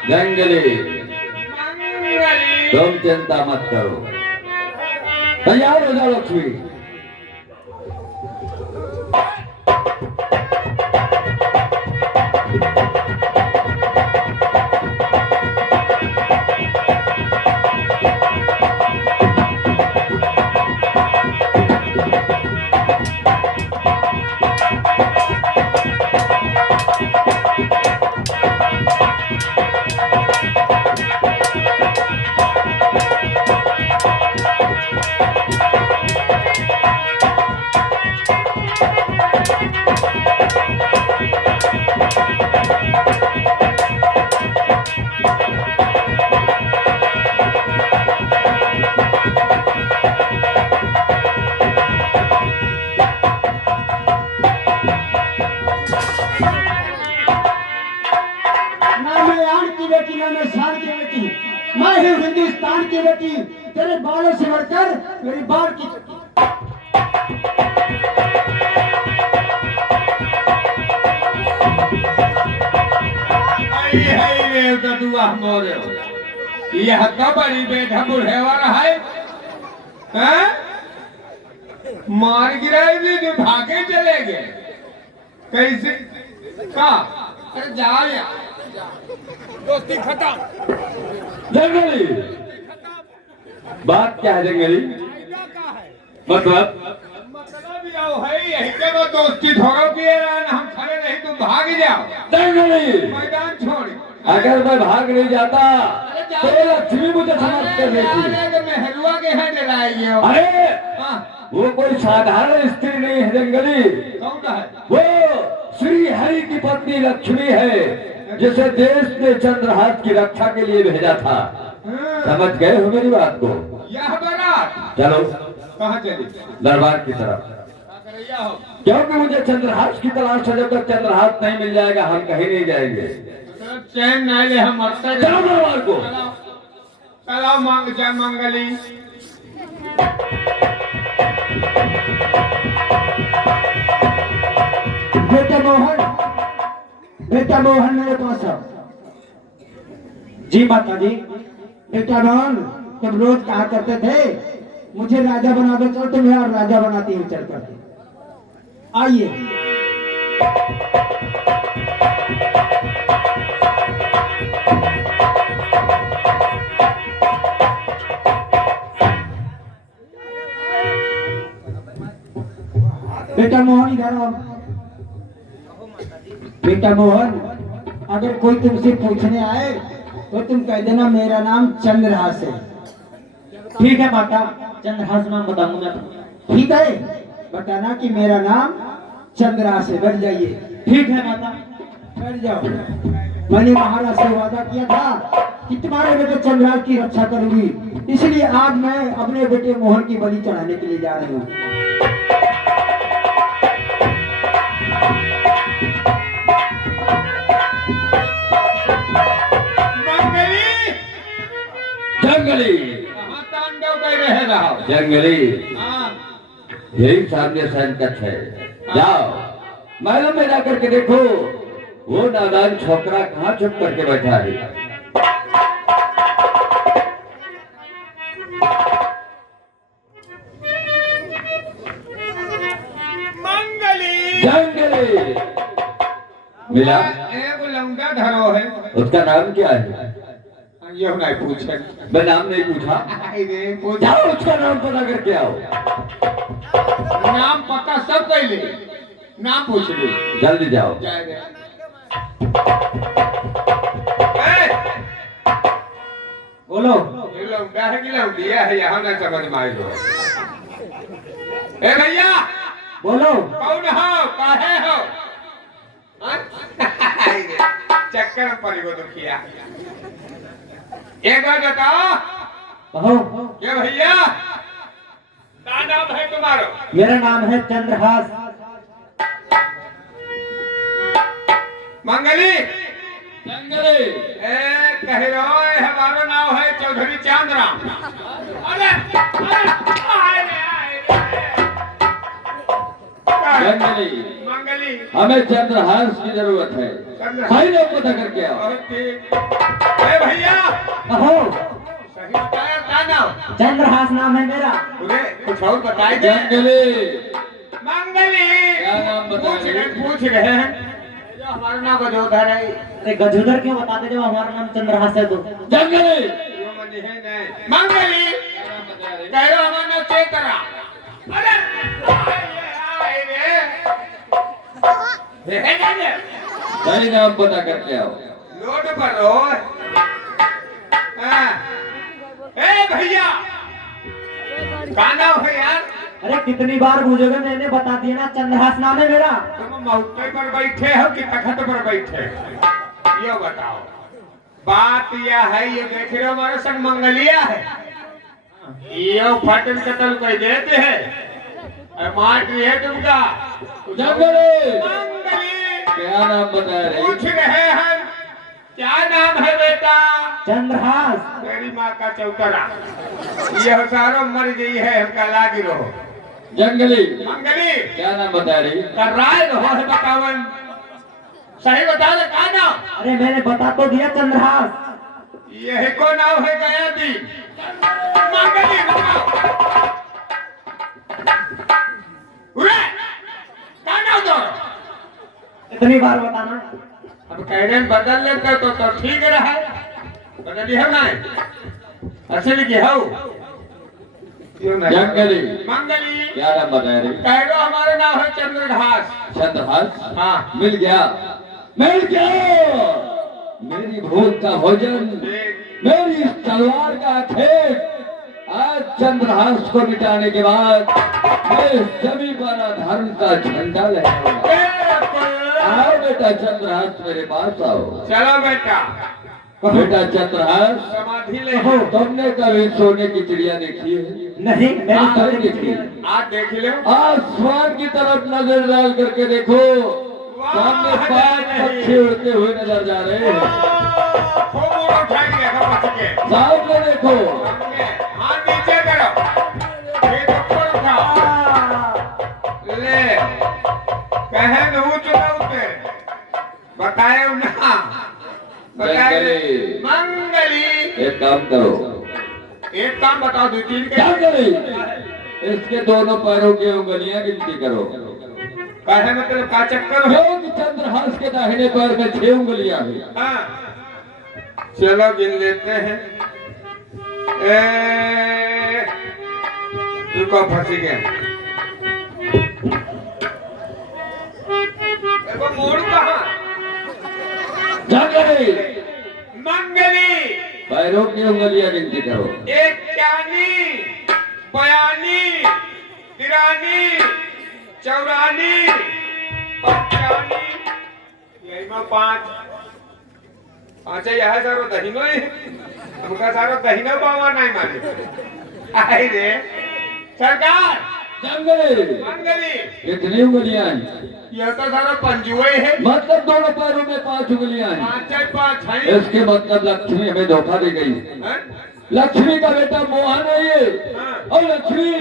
जंगली, मंगली। तुम चिंता मत करो, तैयार हो जाओ लक्ष्मी। मैं ही हिंदुस्तान की बेटी, तेरे बालों से बढ़कर मेरी बाल की यह तो बड़ी बेटा बुढ़ेवर है, हैं? मार गिराए भी जो भागे चले गए कैसे का? अरे जा दोस्ती खत्म। जंगली, बात क्या है जंगली? मतलब यही के वो दोस्ती थोड़ो किए हम खड़े नहीं, तुम भाग जाओ जंगली। मैदान छोड़। अगर मैं भाग नहीं जाता तो लक्ष्मी मुझे समझ कर देती। मेहरुआ के है डराएगी। अरे वो कोई साधारण स्त्री नहीं है जंगली, कौन है वो श्री हरि की पत्नी लक्ष्मी है, जिसे देश ने चंद्रहास की रक्षा के लिए भेजा था। समझ गए हो मेरी बात को? यह बारात चलो कहाँ चली? दरबार की तरफ, क्योंकि मुझे चंद्रहास की तलाश है। जब तक चंद्रहास नहीं मिल जाएगा हम कहीं नहीं जाएंगे। चैन नहीं ले, हम मरते चलो दरबार को। चलो मांग जय मंगली। बेटा मोहन मेरे पास आओ। जी माता जी। बेटा मोहन, तुम रोज कहा करते थे मुझे राजा बना दो, चल तुम्हें और राजा बनाती हूँ चल करके। आइए। बेटा मोहन इधर आओ। बेटा मोहन, अगर कोई तुमसे पूछने आए तो तुम कह देना मेरा नाम चंद्रहास है। ठीक है माता, चंद्रहास नाम बताऊंगा मैं। ठीक है, बताना कि मेरा नाम चंद्रहास है। बैठ जाइए। ठीक है माता, बैठ जाओ। मैंने महाराज से वादा किया था कि तुम्हारे बेटे चंद्रहास की रक्षा करूंगी, इसलिए आज मैं अपने बेटे मोहन की बलि चढ़ाने के लिए जा रही हूँ। जंगली कहाँ तांडव कर रहे रहो? जंगली हाँ, यही सामने संकट है। जाओ महलों में जाकर के देखो वो नादान छोकरा कहाँ चुप करके बैठा है। मंगली जंगली मिला। एक लौंडा धरो है। उसका नाम क्या है? ये नहीं पूछे। मैं नाम नहीं पूछा। अरे पूछ। जाओ उसका नाम पता करके आओ। नाम पता सब कैले, नाम पूछ ली। जल्दी जाओ। जाए रे। ए, बोलो। ये लौंडा है कि लौंडिया है, यहाँ ना समझ में आए लो। ए भैया बोलो। कौन हो, काहे हो? हाँ? चक्कर में पड़ गो दुखिया। एक बार बताओ कहो। ये भैया क्या नाम है तुम्हारा? मेरा नाम है चंद्रहास। मंगली जंगली कह रहो है, हमारा नाम है चौधरी चांदराम। अरे जंगली मंगली हमें चंद्रहास की जरूरत है। सही नाम पता करके आओ। बहुत ठीक। ए भैया कहो। सही बताया क्या नाम? चंद्रहास नाम है मेरा। तुम्हें कुछ और बताए दे। जंगली मंगली क्या नाम बता रहे? पूछ रहे हैं। जो हमारा नाम गजोधर है। अरे गजोदर क्यों बताते जब हमारा नाम चंद्रहास है तो? जंगली यो मनी है नहीं। मंगली कह रहे हमारा नाम चेतरा। अरे आए रे। सही नाम पता करके आओ। लोड पर रो। हाँ। ए भैया क्या नाम है यार? अरे कितनी बार पूछोगे, मैंने बता दिया ना, चंद्रहास नाम है मेरा। तुम मौके पर बैठे हो कि तखत पर बैठे हो? ये बताओ। बात यह है, ये देख रहे हो हमारा संग मंगलिया है। ये फटन कतल कर देते हैं। मार है तुमका। जंगली मंगली क्या नाम बता रहे? पूछ रहे हैं क्या नाम है बेटा? चंद्रहास। तेरी माँ का चौतरा। ये सारो मर गई है, हमका लागी रहो। जंगली मंगली क्या नाम बता रही? कर राय रहो है बतावन। सही बता दे क्या नाम? अरे मैंने बता तो दिया चंद्रहास। यही को नाम है गया दी। मंगली बताओ। उरे क्या नाम दो? इतनी बार बताना। अब कह रहे हैं बदल लेते तो ठीक रहा। बदली है ना? असल की हो। जंगली मंगली क्या नाम बता रही? कह दो हमारा नाम है चंद्रघास। चंद्रहास हाँ। मिल गया। मिल गया। मेरी भूख का भोजन, मेरी इस तलवार का खेत। आज चंद्रहास को मिटाने के बाद मैं सभी पर धर्म का झंडा लहराऊंगा। आओ बेटा चंद्रहास मेरे पास आओ। चलो बेटा बेटा चंद्रहास समाधि ले। तुमने कभी सोने की चिड़िया देखी है? नहीं, मैंने हाँ, कभी देखी। देखी है। आज देख लो। आसमान की तरफ नजर डाल करके देखो, सामने 5 पक्षी उड़ते हुए नजर जा रहे हैं। खूब उठाएंगे बच के। सामने देखो। हाथ नीचे करो। फिर ऊपर उठाओ। ले कहे न ऊंच न उते। बताए ना। बताए जंगली। मंगली एक काम करो। एक काम बताओ, 2-3 के। जंगली इसके दोनों पैरों की उंगलियां गिनती करो। कहे मतलब का चक्कर हो? क्योंकि चंद्रहास के दाहिने पैर में 6 उंगलियां हैं। हाँ। चलो गिन लेते हैं। रुको फंस गए। देखो मोड़ कहाँ? जंगली मंगली पैरों की उंगलियां गिनती करो। 81 बयानी तिरानी चौरानी 85 यही में 5 यह सारो दहीनो है। हमका सारो दहीनो बाबा नहीं मारे। आई रे सरकार। जंगली मंगली कितनी उंगलियां हैं? यह तो सारा पंजुए है। मतलब दोनों पैरों में 5 उंगलियां हैं। 5 है। इसके मतलब लक्ष्मी हमें धोखा दे गई। हैं? लक्ष्मी का बेटा मोहन है ये, और लक्ष्मी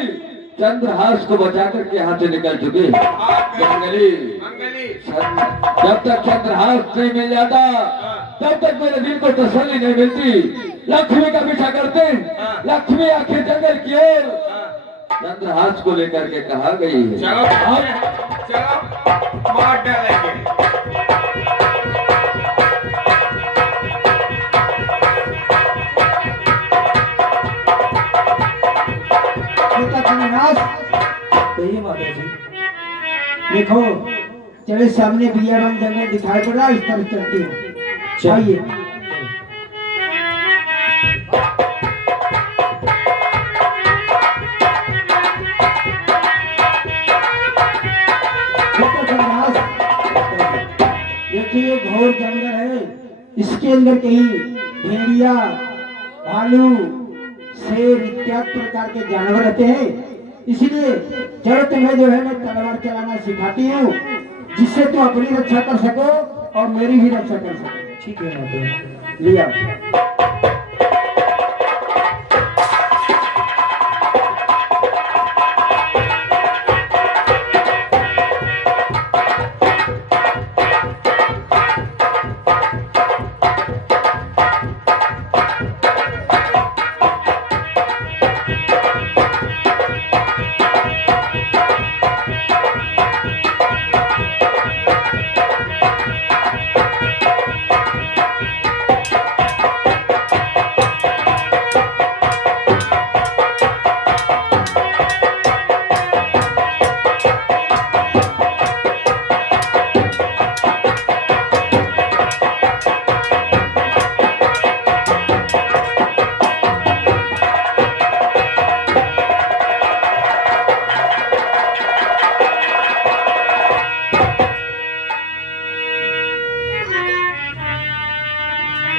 चंद्रहास को बचा करके यहाँ से निकल चुकी है। मंगली, मंगली जब तक चंद्रहास नहीं मिल जाता तब तक मेरे दिल को तसल्ली नहीं मिलती। लक्ष्मी का पीछा करते, लक्ष्मी आखिर जंगल की ओर चंद्रहास को लेकर के कहा गई है। चलो मार डालेंगे। बेटा चंद्रहास, कहिए माता जी। देखो चले सामने बियाबान जंगल दिखाई पड़ रहा है, इस तरफ चलती हूँ। चाहिए देखिए घोर जंगल है, इसके अंदर कहीं भेड़िया, भालू, शेर इत्यादि प्रकार के जानवर रहते हैं। इसलिए चलो तुम्हें जो है मैं तलवार चलाना सिखाती हूँ, जिससे तुम अपनी रक्षा कर सको और मेरी भी रक्षा कर सको। ठीक है माता जी। लिया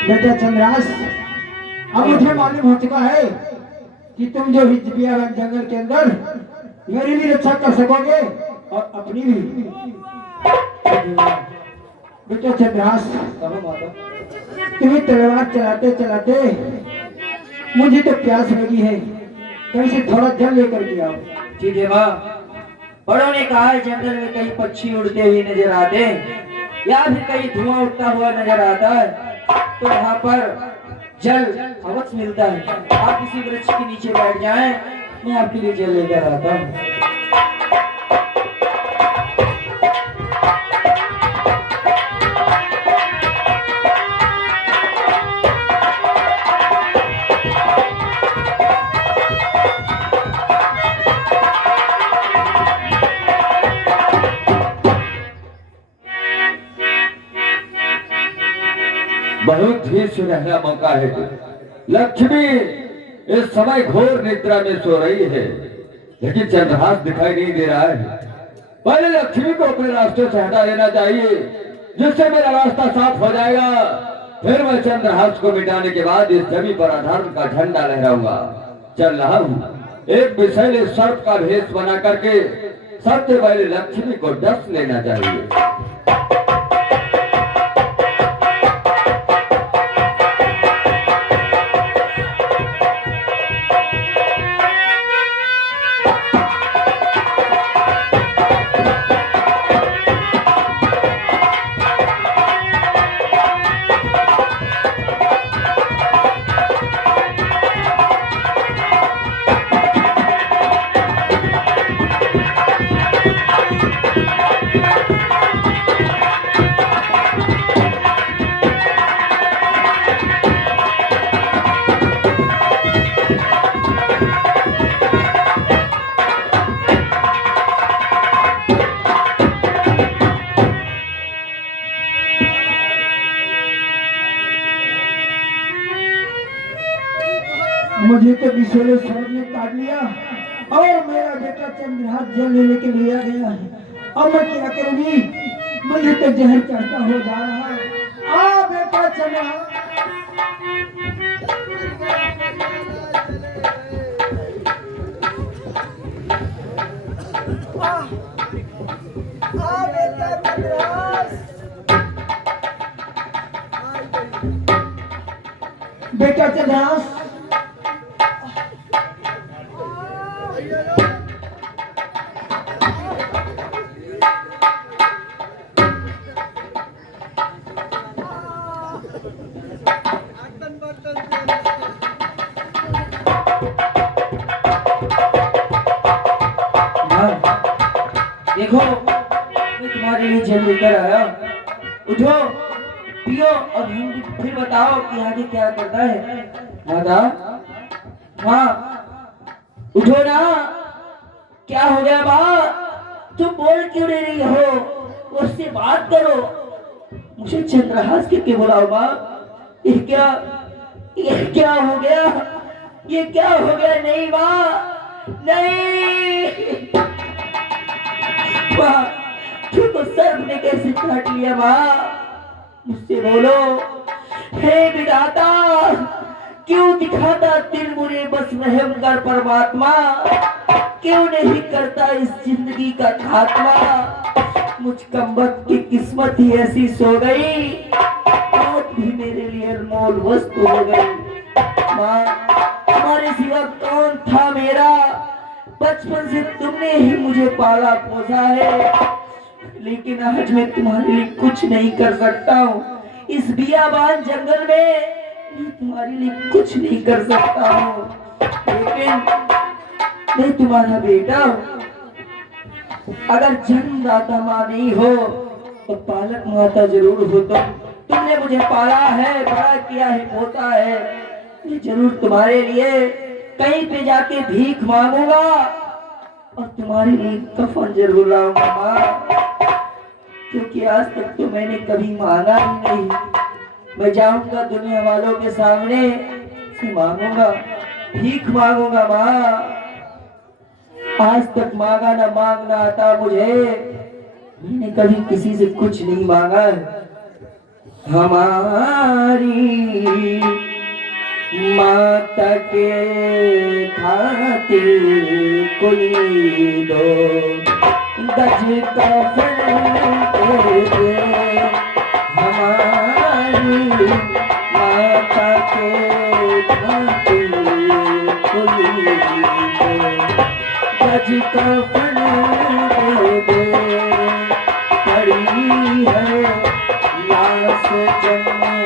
बेटा चंद्रहास, अब मुझे मालूम हो चुका है कि तुम जो हिजबियाबाद जंगल के अंदर मेरी भी रक्षा कर सकोगे और अपनी भी। बेटा चंद्रहास, कहो माता। तुम्हें तलवार चलाते चलाते मुझे तो प्यास लगी है, कहीं से थोड़ा जल लेकर के आओ। ठीक है माँ। बड़ों ने कहा है जंगल में कहीं पक्षी उड़ते हुए नजर आते हैं या फिर कहीं धुआं उठता हुआ नजर आता है, तो यहाँ पर जल अवश्य मिलता है। आप किसी वृक्ष के नीचे बैठ जाएं, मैं आपके लिए जल लेकर आता हूँ। बहुत ही सुनहरा मौका है। लक्ष्मी इस समय घोर निद्रा में सो रही है, लेकिन चंद्रहास दिखाई नहीं दे रहा है। पहले लक्ष्मी को अपने रास्ते से हटा देना चाहिए, जिससे मेरा रास्ता साफ हो जाएगा। फिर मैं चंद्रहास को मिटाने के बाद इस जमीन पर अधर्म का झंडा लहराऊंगा। चल रहा हूँ। एक विषैले सर्प का भेष बना करके सबसे पहले लक्ष्मी को डस लेना चाहिए। मुझे तो विशेले सर्प ने काट लिया और मेरा बेटा चंद्रहास जल लेने के लिए आ गया है। अब मैं क्या करूंगी? मुझे तो जहर चढ़ता हो जा रहा है। आ बेटा चंद्रहास, बेटा चंद्रहास, बेटा चंद्रहास, हाँ, देखो मैं तुम्हारे लिए जल लेकर आया। उठो पियो और हम फिर बताओ कि आगे क्या करना है। माता, हाँ उठो ना। क्या हो गया माँ, तुम बोल क्यों नहीं रही हो? उससे बात करो। मुझे चंद्रहास के बुलाओ माँ। ये क्या हो गया? ये क्या हो गया? नहीं माँ, नहीं माँ, तुमको सर्प ने कैसे काट लिया माँ? मुझसे बोलो। हे विधाता, क्यों दिखाता दिल मुझे बस रहम कर परमात्मा? क्यों नहीं करता इस जिंदगी का खात्मा? मुझ कमबख्त की किस्मत ही ऐसी सो गई, मौत भी मेरे लिए अनमोल वस्तु हो गई। माँ, तुम्हारे सिवा कौन था मेरा? बचपन से तुमने ही मुझे पाला पोसा है, लेकिन आज मैं तुम्हारे लिए कुछ नहीं कर सकता हूँ। इस बियाबान जंगल में मैं तुम्हारे लिए कुछ नहीं कर सकता हूँ, लेकिन मैं तुम्हारा बेटा हूँ। अगर जन्मदाता माँ नहीं हो तो पालक माता जरूर हो। तुमने मुझे पाला है, बड़ा किया है, पोता है। मैं जरूर तुम्हारे लिए कहीं पे जाके भीख मांगूंगा और तुम्हारे लिए कफन जरूर लाऊंगा माँ, क्योंकि आज तक तो मैंने कभी मांगा ही नहीं। मैं जाऊंगा दुनिया वालों के सामने से मांगूंगा, भीख मांगूंगा माँ। आज तक मांगा ना मांगना आता मुझे, मैंने कभी किसी से कुछ नहीं मांगा है। हमारी माता के खातिर कोई दो गज कफन दे दे। हमारी माता के खातिर कोई दो गज कफन दे दे। पड़ी है लाश जंगल में,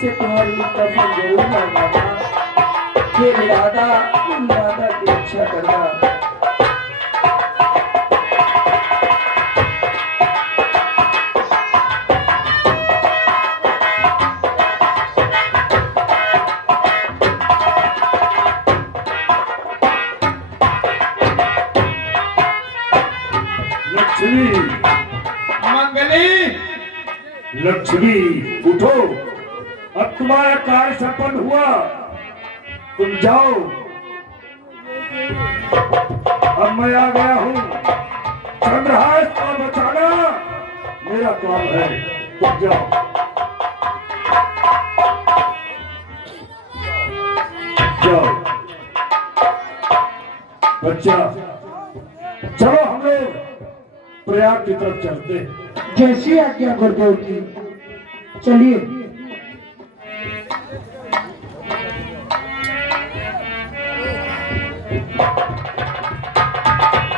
से तुम्हारी कफन जरूर लाऊंगा। ये इरादा की रक्षा करना। लक्ष्मी, मंगली, लक्ष्मी उठो, अब तुम्हारा कार्य संपन्न हुआ। तुम जाओ, अब मैं आ गया हूँ। चंद्रहास को बचाना मेरा काम है। तुम जाओ, जाओ बच्चा, चलो हम लोग प्रयाग की तरफ चलते हैं। जैसी आज्ञा गुरुदेव की, चलिए।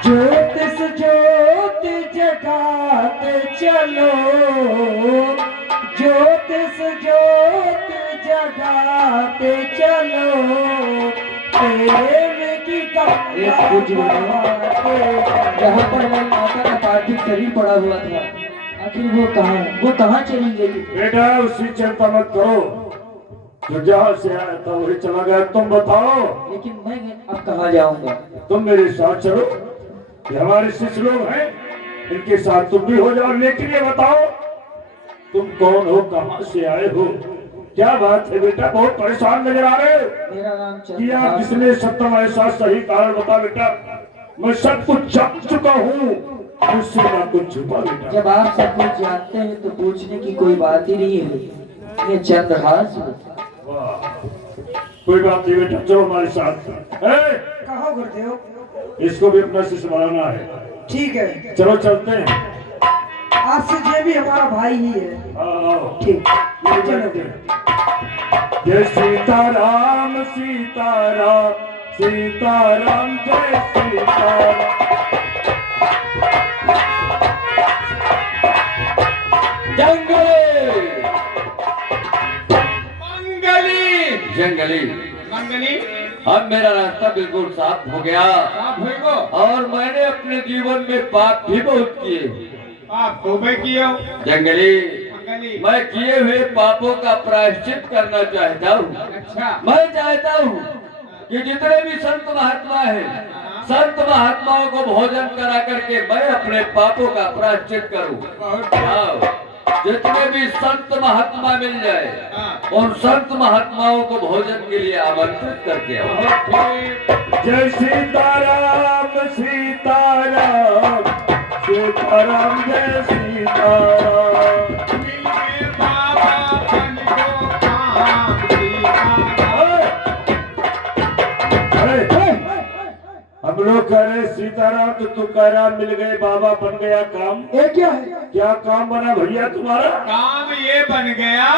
ज्योतिष ज्योति जगाते चलो, ज्योतिष ज्योति जगाते चलो। प्रेम की जहाँ पर मैं माता का पार्थिव शरीर पड़ा हुआ था, आखिर वो कहाँ है? वो कहाँ चली गई? बेटा उसकी चिंता मत करो, जो जहाँ से आया था वही चला गया। तुम बताओ, लेकिन मैं अब कहाँ जाऊंगा? तुम मेरे साथ चलो, ये हमारे शिष्य लोग हैं, इनके साथ तुम भी हो जाओ। लेकिन ये बताओ तुम कौन हो, कहाँ से आए हो, क्या बात है बेटा? बहुत परेशान नजर आ रहे हो। मेरा नाम किया किसने सत्यम ऐसा सही कारण बता बेटा। मैं सब कुछ जान चुका हूँ, मुझसे ना कुछ छुपा बेटा। जब आप सब कुछ जानते हैं तो पूछने की कोई बात ही नहीं है। ये चंद्रहास है। वाह, कोई बात नहीं बेटा, चलो हमारे साथ। कहो गुरुदेव। इसको भी अपना शिष्य बनाना है। ठीक है, चलो चलते हैं। आज से ये भी हमारा भाई ही है। आओ। ठीक ये चलो। बैठते। जय सीताराम सीताराम सीताराम जय सीताराम। जंगली मंगली जंगली मंगली अब मेरा रास्ता बिल्कुल साफ हो गया आप होइगो और मैंने अपने जीवन में पाप भी बहुत किए। आप खूबे कियो जंगली मंगली मैं किए हुए पापों का प्रायश्चित करना चाहता हूँ। अच्छा मैं चाहता हूँ कि जितने भी संत महात्मा हैं, संत महात्माओं को भोजन करा करके मैं अपने पापों का प्रायश्चित करूँ। बहुत आओ, जितने भी संत महात्मा मिल जाए हाँ। उन संत महात्माओं को भोजन के लिए आमंत्रित करके आओ। बहुत ठीक जय सीताराम सीताराम सीताराम जय सीताराम। मिलके बाबा बन गो काम सीताराम। अरे हम लोग कह रहे सीताराम तो तू कह रहा मिल गए बाबा बन गया काम। ये क्या है? क्या काम बना भैया तुम्हारा? काम ये बन गया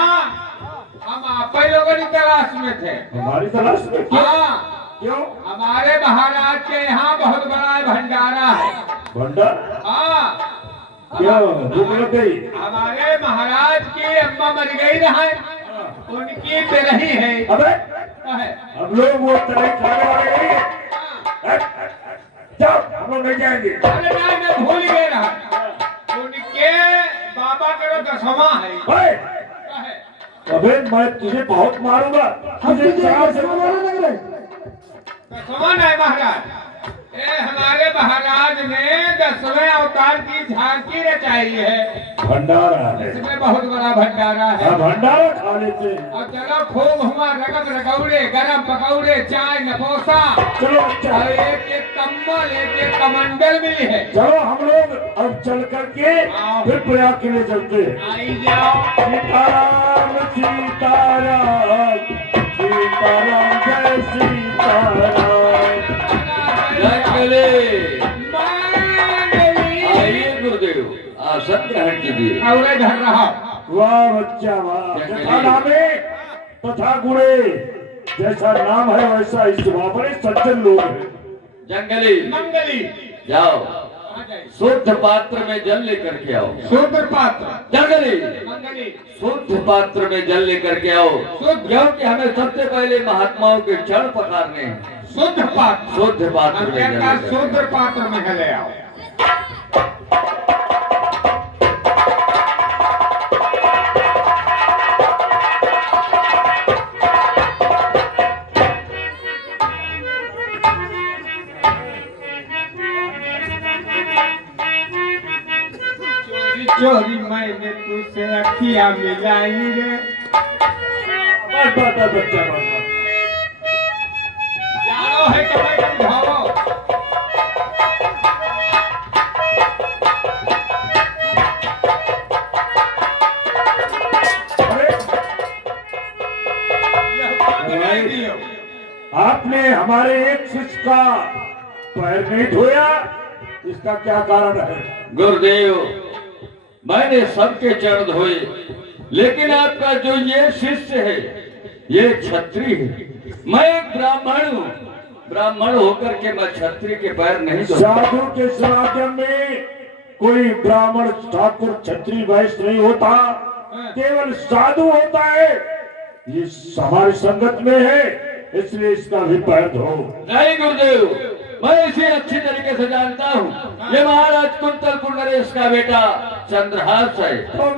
हम आप ही लोगों की तलाश में थे। हमारी तलाश में क्यों? हाँ क्यों हमारे महाराज के यहाँ बहुत बड़ा भंडारा है। भंडार? हाँ क्यों भूख लग गई? हमारे महाराज की अम्मा मर गई रहा उनकी तेरही है। अबे है। हम लोग वो तरह खाने वाले नहीं हैं। जाओ हम लोग नहीं जाएंगे। अरे नहीं मैं भूल गए रहा उनके बाबा का 10वां है। ओए, है। अबे मैं तुझे बहुत मारूंगा। हम तुझे तुझे चार से मारने लग रहे। 10वां है महाराज। ये हमारे महाराज ने 10वें अवतार की झांकी रचाई है। भंडारा है। इसमें बहुत बड़ा भंडारा है। हाँ, भंडारा खा लेते हैं। और चलो खूब हुआ रगत रगौड़े गरम पकौड़े चाय नपोसा चलो अच्छा और एक एक कम्बल एक एक कमंडल मिली है। चलो हम लोग अब चल करके फिर प्रयाग के लिए चलते हैं। आई जाओ सीताराम सीताराम सीताराम जय सीताराम। जंगली मंगली आइए गुरुदेव आसन ग्रहण कीजिए। और धर रहा वाह बच्चा वाह। जैसा नामे तथा गुणे, जैसा नाम है वैसा इस बड़े सज्जन लोग हैं। जंगली मंगली जाओ आ जाइए। शुद्ध पात्र में जल लेकर के आओ। शूद्र पात्र जंगली मंगली शुद्ध पात्र में जल लेकर के आओ। शुद्ध क्योंकि हमें सबसे पहले महात्माओं के चरण पखारने हैं। शुद्ध पात्र शुद्ध पात्र में जल का लेकर के आओ। शूद्र पात्र में ले आओ। चोरी चोरी मैंने तुझसे अखियां मिलाई रे। बस बस बस बच्चा बस बस। जानो है कि मैं समझाओ। अरे यह बात नहीं दियो। आपने हमारे एक शिष्य का पैर नहीं धोया, इसका क्या कारण है? गुरुदेव मैंने सबके चरण धोए, लेकिन आपका जो ये शिष्य है ये क्षत्रिय है। मैं एक ब्राह्मण हूँ, ब्राह्मण होकर के मैं क्षत्रिय के पैर नहीं धो। साधु के समागम में कोई ब्राह्मण ठाकुर क्षत्रिय वैश्य नहीं होता, केवल साधु होता है। ये हमारी संगत में है, इसलिए इसका भी पैर धो। नहीं गुरुदेव मैं इसे अच्छी तरीके से जानता हूँ। ये महाराज कुंतलपुर नरेश का बेटा चंद्रहास है।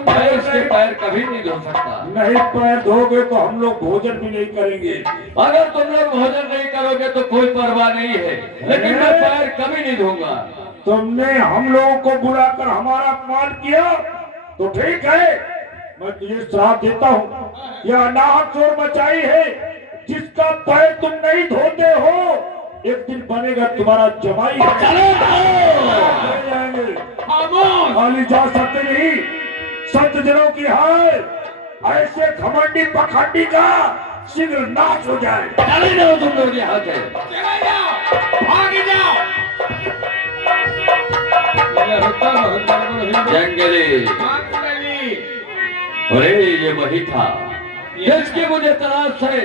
मैं इसके पैर कभी नहीं धो सकता। नहीं पैर धोगे तो हम लोग भोजन भी नहीं करेंगे। अगर तुम लोग भोजन नहीं करोगे तो कोई परवाह नहीं है, लेकिन मैं पैर कभी नहीं धोऊंगा। तुमने हम लोगों को बुलाकर हमारा अपमान किया तो ठीक है, मैं तुझे श्राप देता हूँ। यह अनाहक चोर मचाई है, जिसका पैर तुम नहीं धोते हो एक दिन बनेगा तुम्हारा जमाई। चलो ले जाएंगे, खामोश। खाली जा सकते नहीं। संत जनों की हाय ऐसे घमंडी पखंडी का शीघ्र नाश हो जाए। चले जाओ तुम लोग यहाँ से। चले जाओ भाग जाओ। होता बहुत गड़बड़ हुई। जंगली, मंगली। अरे ये वही था जिसकी मुझे तलाश है।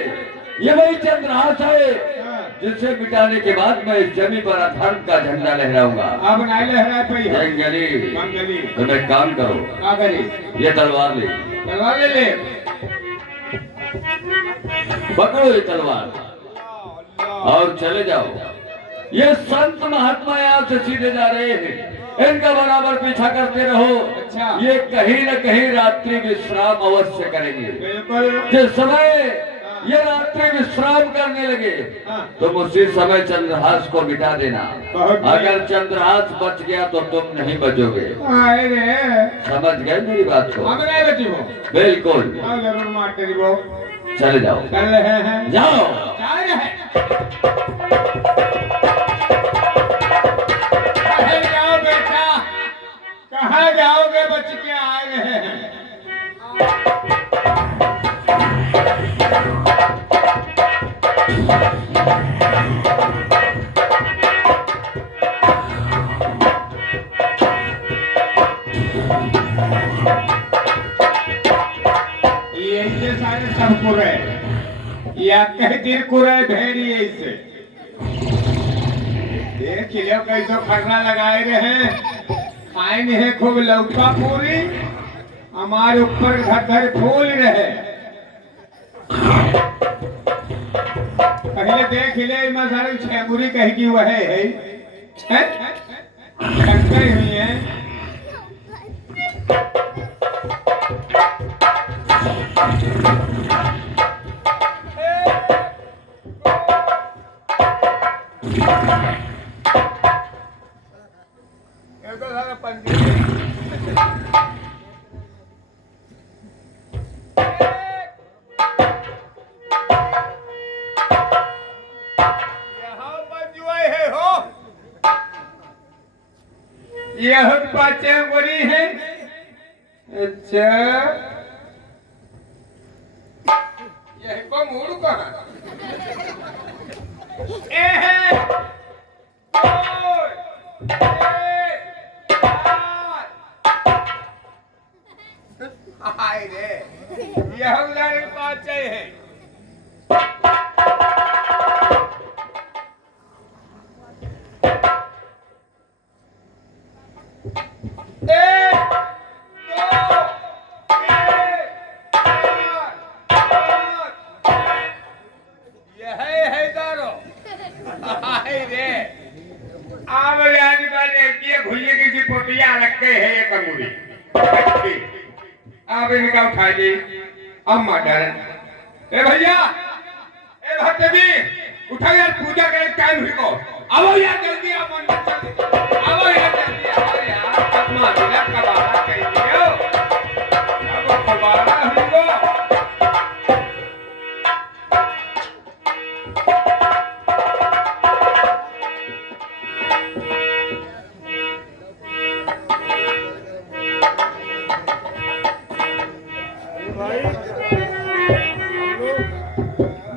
ये वही चंद्रहास है हाँ। जिसे मिटाने के बाद मैं इस जमीन पर अधर्म का झंडा लहराऊंगा। अब नहीं लहरा पाई है। जंगली, मंगली। तुम एक काम करो, क्या करी? ये तलवार ले, तलवार ले ले। पकड़ो ये तलवार और चले जाओ। ये संत महात्मा यहाँ से सीधे जा रहे हैं, इनका बराबर पीछा करते रहो। अच्छा। ये कहीं न कहीं रात्रि विश्राम अवश्य करेंगे। बिल्कुल। जिस समय ये रात्रि विश्राम करने लगे हाँ। तुम उसी समय चंद्रहास को मिटा देना। बहुत बढ़िया। अगर चंद्रहास बच गया तो तुम नहीं बचोगे। आए रे। समझ गए मेरी बात को? हम नहीं बची वो। बिल्कुल। हाँ, जरूर मार तेरी वो। चले जाओ, चल रहे हैं। जाओ। जा रहे हैं। कहाँ जाओ बेटा? कहाँ जाओगे? बच के आ रहे हैं। ये सारे सब कुरे या कह दिन कुरे भेड़ी ऐसे देख लो कैसे खरना लगाए रहे। खाए है खूब लौका पूरी, हमारे ऊपर घर फूल रहे। पहले देख ले सारे छेमुरी कह की वह है टक्कर हुई है। यह पाचे गोरी है। अच्छा यह को मूड कहाँ? ए है हाय रे यह लड़के पाचे है। अब इनका उठा दी। अब मर्डर। ए भैया, ए भक्त जी, उठा यार, पूजा करे टाइम हुई को। आओ यार जल्दी, आओ मंदिर चल। आओ यार जल्दी, आओ यार। अब मादिला कबाड़ा कहीं दियो। अब कबाड़ा हुई को।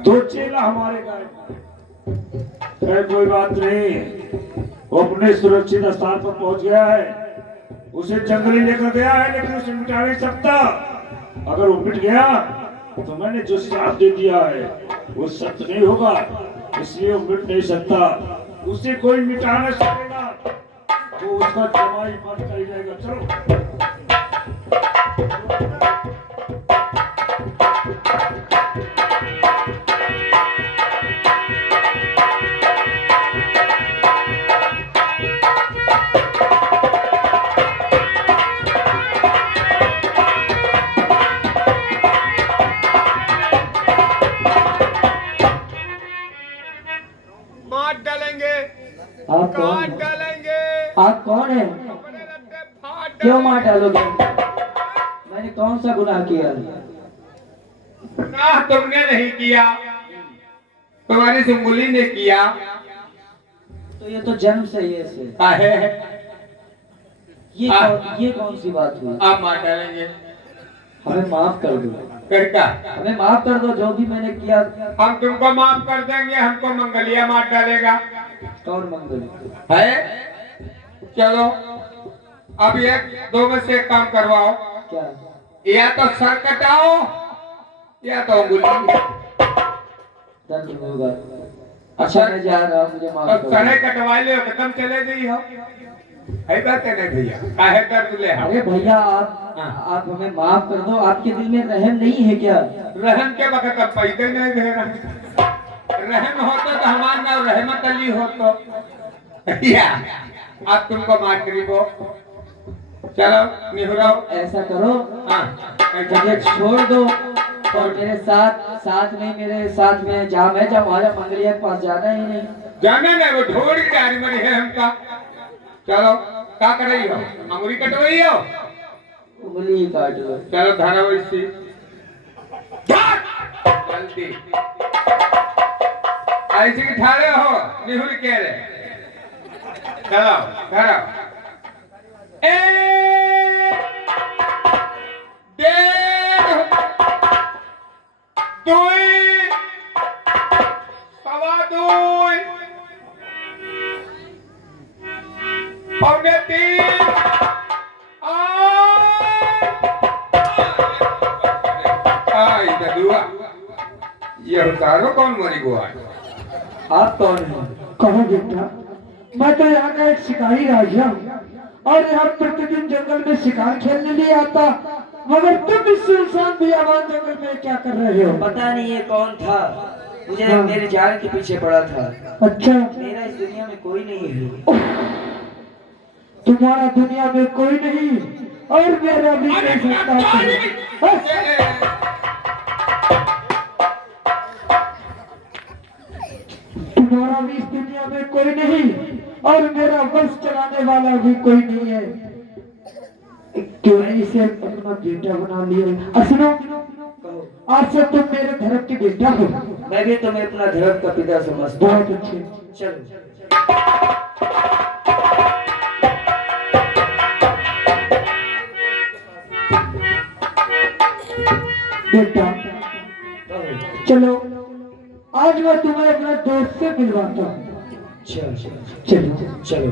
दो चेला हमारे गए। खैर कोई बात नहीं, वो अपने सुरक्षित स्थान पर पहुंच गया है। उसे जंगली लेकर गया है, लेकिन उसे मिटा नहीं सकता। अगर वो मिट गया तो मैंने जो श्राप दे दिया है वो सत्य नहीं होगा, इसलिए वो मिट नहीं सकता। उसे कोई मिटा नहीं सकेगा, तो उसका जमाई मर कर जाएगा। चलो आप कौन काट हैं? डालेंगे। आप कौन हैं? अपने लट्टे फाड़ क्यों मार डालेंगे। डालोगे? मैंने कौन सा गुनाह किया? गुनाह तुमने नहीं किया, तुम्हारी सुंगुली ने किया। तो ये तो जन्म से ही ऐसे। काहे है? ये कौन सी बात हुई? आप मार डालेंगे। हमें माफ कर दो। करका हमें माफ कर दो, जो भी मैंने किया। हम तुमको माफ कर देंगे, हमको मंगलिया मार डालेगा। कौन मंगल? है चलो अब एक दो में से एक काम करवाओ, क्या? या तो सर कटाओ या तो अंगुली। दर्द होगा। अच्छा मैं जा रहा हूँ, मुझे माफ तो करो। सरे कटवा ले एकदम चले गई हो, है बात है नहीं भैया, काहे दर्द ले हो? अरे भैया आप हमें माफ कर दो, आपके दिल में रहम नहीं है क्या? रहम के वक्त अब पैदे नहीं दे रहे, रहम होता तो हमार नाम रहमत अली हो तो या अब तुमको मार करीबो, चलो निहुराओ। ऐसा करो, हाँ मुझे छोड़ दो और मेरे साथ में मेरे साथ में जाम है, जब हमारे मंगलिया के पास जाना ही नहीं। जाने नहीं, वो ढोड़ की तैयारी में है हमका। चलो क्या कर रही हो, अंगुली कटवाई हो? उंगली ही काट लो। चलो धारा वैसी जल्दी ऐसे की ठाड़े हो, निहुर के रे, चलो धारा पौने 3 ये उतारो कौन मरी गुआ? आप कौन हैं? कहो बेटा, मैं तो यहाँ का एक शिकारी राजा हूँ और यहाँ प्रतिदिन जंगल में शिकार खेलने लिए आता, मगर तुम इस सुनसान बियाबान जंगल में क्या कर रहे हो? पता नहीं ये कौन था, मुझे हाँ। मेरे जान के पीछे पड़ा था। अच्छा, मेरा इस दुनिया में कोई नहीं है। तुम्हारा दुनिया में कोई नहीं और मेरा भी नहीं सकता। तुम्हारा भी इस दुनिया में कोई नहीं और मेरा बस चलाने वाला भी कोई नहीं है। क्यों नहीं इसे अपना बेटा बना लिया? सुनो, आज से तुम मेरे धर्म के बेटा हो। मैं भी तुम्हें अपना धर्म का पिता समझता हूँ। बहुत अच्छे। चलो बेटा चलो, आज मैं तुम्हें अपने दोस्त से मिलवाता हूँ। चलो चलो।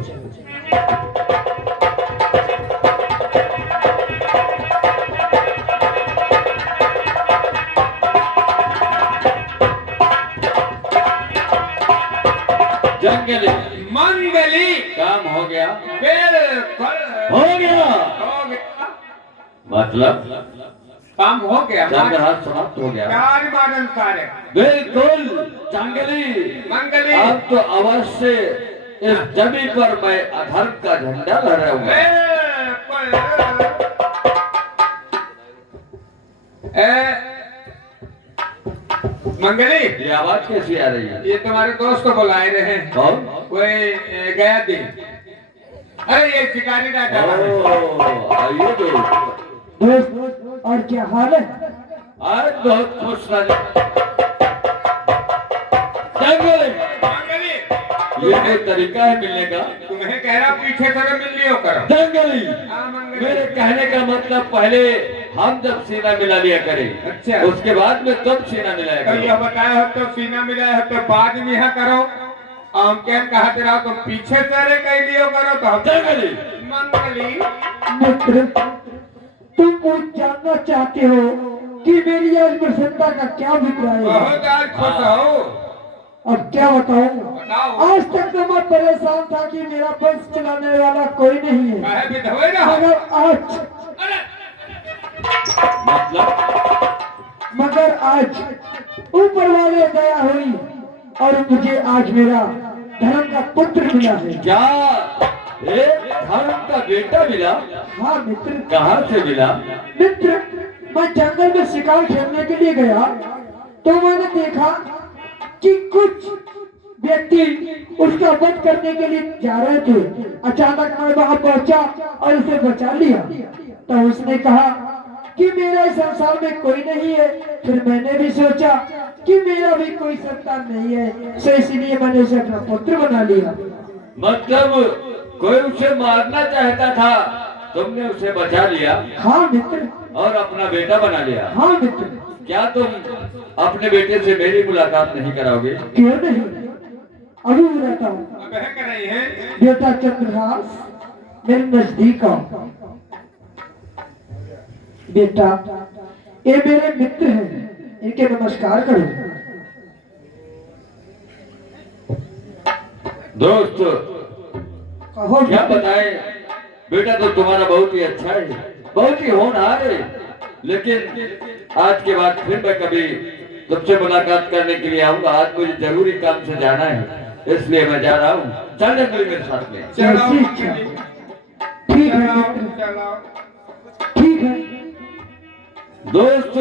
जंगली मंगली काम हो गया, बिल्कुल हो गया, हो गया, मतलब काम हो गया, चंद्रहास समाप्त हो गया। चार मारन सारे बिल्कुल जंगली, मंगली अब तो अवश्य इस जमीन पर मैं अधर्म का झंडा लहराऊंगा। बिल्कुल। मंगली ये आवाज कैसी आ रही है? ये तुम्हारे दोस्त को बुलाए रहे हैं, कौन? कोई गया दिन। अरे ये शिकारी राजा आइए दोस्त, और क्या हाल है? आज बहुत खुश नजर। जंगली, मंगली ये कोई तरीका है मिलने का? तुम्हें कह रहा पीछे से मिल लियो करो। जंगली, हाँ मंगली, मेरे कहने का मतलब पहले हम जब सीना मिला लिया करें, अच्छा। उसके बाद में तुम सीना मिलाया तो करो। ये बताया हो तो सीना मिलाया हो तो बाद में यहाँ करो, हम क्या कहते रहो तो पीछे से कह लियो करो तो हम जंगली, मंगली मित्र, तुम कुछ जानना चाहते हो कि मेरी आज प्रसन्नता का क्या अभिप्राय है? बहुत आज खुश हो। अब क्या बताऊं? बताओ। आज तक तो मैं परेशान था कि मेरा बस चलाने वाला कोई नहीं है, काहे विधवे रहो? मगर आज ऊपर वाले दया हुई और मुझे आज मेरा धर्म का पुत्र मिला है। क्या एक धर्म का बेटा मिला? हाँ मित्र। कहाँ से मिला? मित्र, मैं जंगल में शिकार खेलने के लिए गया तो मैंने देखा कि कुछ व्यक्ति उसका वध करने के लिए जा रहे थे। अचानक मैं वहां पहुंचा और उसे बचा लिया। तो उसने कहा कि मेरा इस संसार में कोई नहीं है। फिर मैंने भी सोचा कि मेरा भी कोई संतान नहीं है, सो इसलिए मैंने उसे अपना पुत्र बना लिया। मतलब कोई उसे मारना चाहता था, तुमने उसे बचा लिया हाँ मित्र। और अपना बेटा बना लिया। हाँ मित्र। क्या तुम अपने बेटे से मेरी मुलाकात नहीं कराओगे? क्यों नहीं, अभी बुलाता हूँ। अब है कर रही है बेटा चंद्रहास, मेरे नजदीक आओ। बेटा, ये मेरे मित्र हैं, इनके नमस्कार करो। दोस्त कहो क्या बताएं, बेटा तो तुम्हारा बहुत ही अच्छा है, बहुत ही होनहार है, लेकिन आज के बाद फिर मैं कभी तुमसे मुलाकात करने के लिए आऊंगा। आज मुझे जरूरी काम से जाना है, इसलिए मैं जा रहा हूँ। चल जंगली मेरे साथ में। चलो जैसी इच्छा। ठीक है मित्र, चलो ठीक है। दोस्त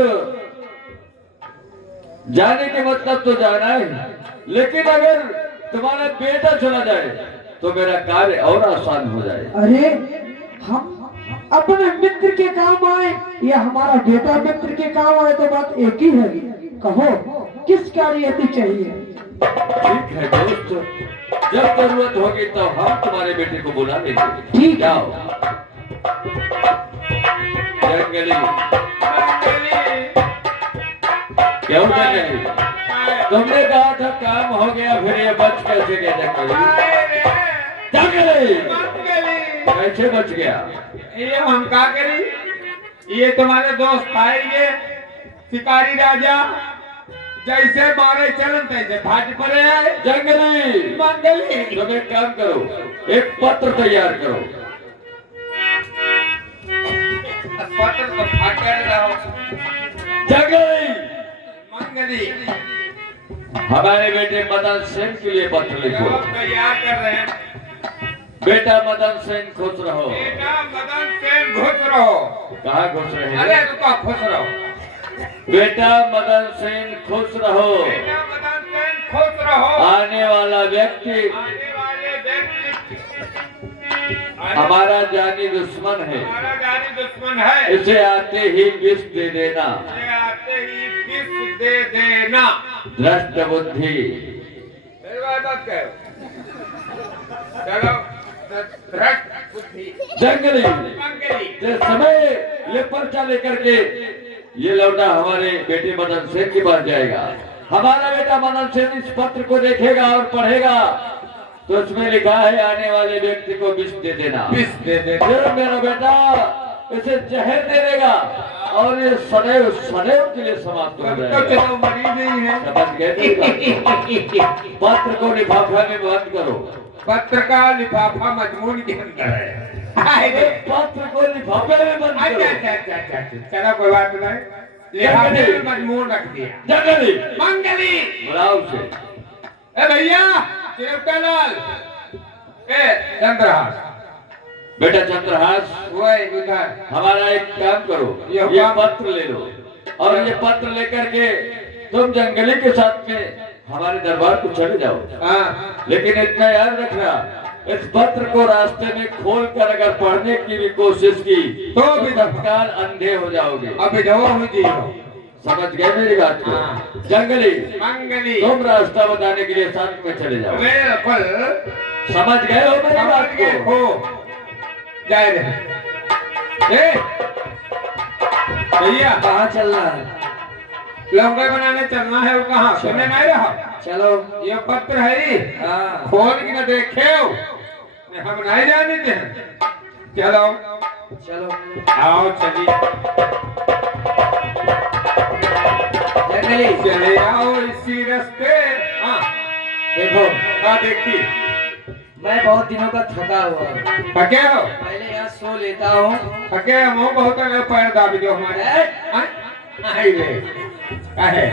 जाने के मतलब तो जाना है, लेकिन अगर तुम्हारा बेटा चला जाए तो मेरा कार्य और आसान हो जाए। अरे हम अपने मित्र के काम आए या हमारा बेटा मित्र के काम आए तो बात एक ही है। कहो किस कार्य की चाहिए? ठीक है दोस्त, जब जरूरत होगी तो हम तुम्हारे बेटे को बुला लेंगे। ठीक है। जाओ। जंगली क्यों जंगली? तुमने कहा था काम हो गया, फिर ये बच कैसे गया जंगली? जंगली कैसे बच गया? ये हम का करी, ये तुम्हारे दोस्त आएंगे शिकारी राजा, जैसे मारे चलन तैसे भाज पड़े आए। जंगली मंगली तुम एक काम करो, एक पत्र तैयार करो। पत्र तो फाटे रहो। जंगली मंगली हमारे बेटे मदन सेन के लिए पत्र लिखो। लोग तैयार कर रहे हैं। बेटा मदन सेन खुश रहो। बेटा मदन सेन खुश रहो। कहाँ खुश रहे? अरे रुको, खुश रहो। बेटा मदन सेन खुश रहो। बेटा मदन सेन खुश रहो। आने वाला व्यक्ति आने वाले व्यक्ति हमारा जानी दुश्मन है, हमारा जानी दुश्मन है, इसे आते ही विष दे देना। इसे आते ही विष दे देना। भ्रष्ट बुद्धि। मेरी बात मत करो। चलो भ्रष्ट बुद्धि। जंगली मंगली जिस समय ये पर्चा लेकर के ये लौटा हमारे बेटे मदन सेन के पास जाएगा, हमारा बेटा मदन सेन इस पत्र को देखेगा और पढ़ेगा तो इसमें लिखा है आने वाले व्यक्ति को विष दे देना। विष दे देना। फिर मेरा बेटा इसे जहर दे देगा और ये सदैव सदैव के लिए समाप्त हो तो जाएगा। चलो मरीज ही है। समझ गए मेरी बात? पत्र को लिफाफा में बंद करो। पत्र का लिफाफा मजमून के अंदर है। अरे पत्र को लिफाफे में बंद अच्छा करो। अच्छा अच्छा अच्छा, चलो कोई बात नहीं, लिफाफे में मजमून रख दिया। जंगली मंगली बुलाओ उसे। ए भैया तिरुपतिलाल, ए चंद्रहास, बेटा चंद्रहास, वो इधर हमारा एक काम करो, ये ये काम- पत्र ले लो और ये पत्र लेकर के तुम जंगली के साथ में हमारे दरबार को चले जाओ। हाँ लेकिन इतना याद रखना, इस पत्र को रास्ते में खोल कर अगर पढ़ने की भी कोशिश की तो तो भी तत्काल अंधे हो जाओगे। अभी जो हुई जी हो। समझ गए मेरी बात को? हाँ। जंगली मंगली तुम रास्ता बताने के लिए साथ में चले जाओ। बिल्कुल समझ गए हो मेरी समझ बात गए को? हो। जय रे। ए भैया कहाँ चलना है? लौंगे बनाने चलना है। वो कहाँ सुनने नहीं रहा? चलो। ये पत्र है, हाँ। खोल के न देखे हो, हम नहीं जानते हैं। चलो चलो आओ चलिए, जंगली चले आओ इसी रास्ते। हाँ देखो, हाँ देखी मैं बहुत दिनों का थका हुआ हूँ। थके हो? पहले यहाँ सो लेता हूँ। थके हम हो बहुत है, पैर दाबी दो हमारे। हाँ? नहीं रे, काहे?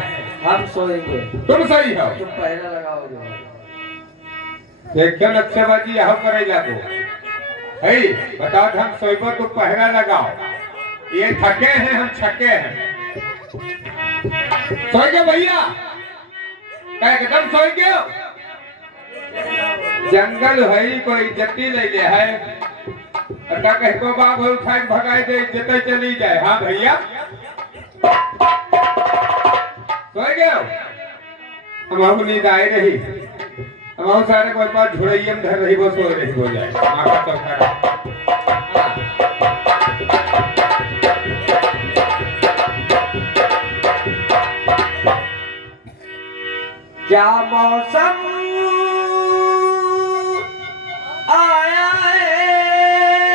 हम सोएंगे, तुम सही हो। तुम पहला लगाओगे। देखो नक्शेबाजी यहाँ करे जाको है। बताओ हम सोइबो तो पहरा लगाओ। ये थके हैं, हम छके हैं। सोए गए भैया? क्या एकदम सोए गए? जंगल है, कोई इज्जती ले ले है। अटा कह को बाप उठा के भगाए दे, इज्जत चली जाए। हाँ भैया सोए गए? हम नींद आई रही, हम सारे कोई पास झुड़ैया में धर रही, वो सो रही हो जाए। माथा चौका क्या मौसम आया है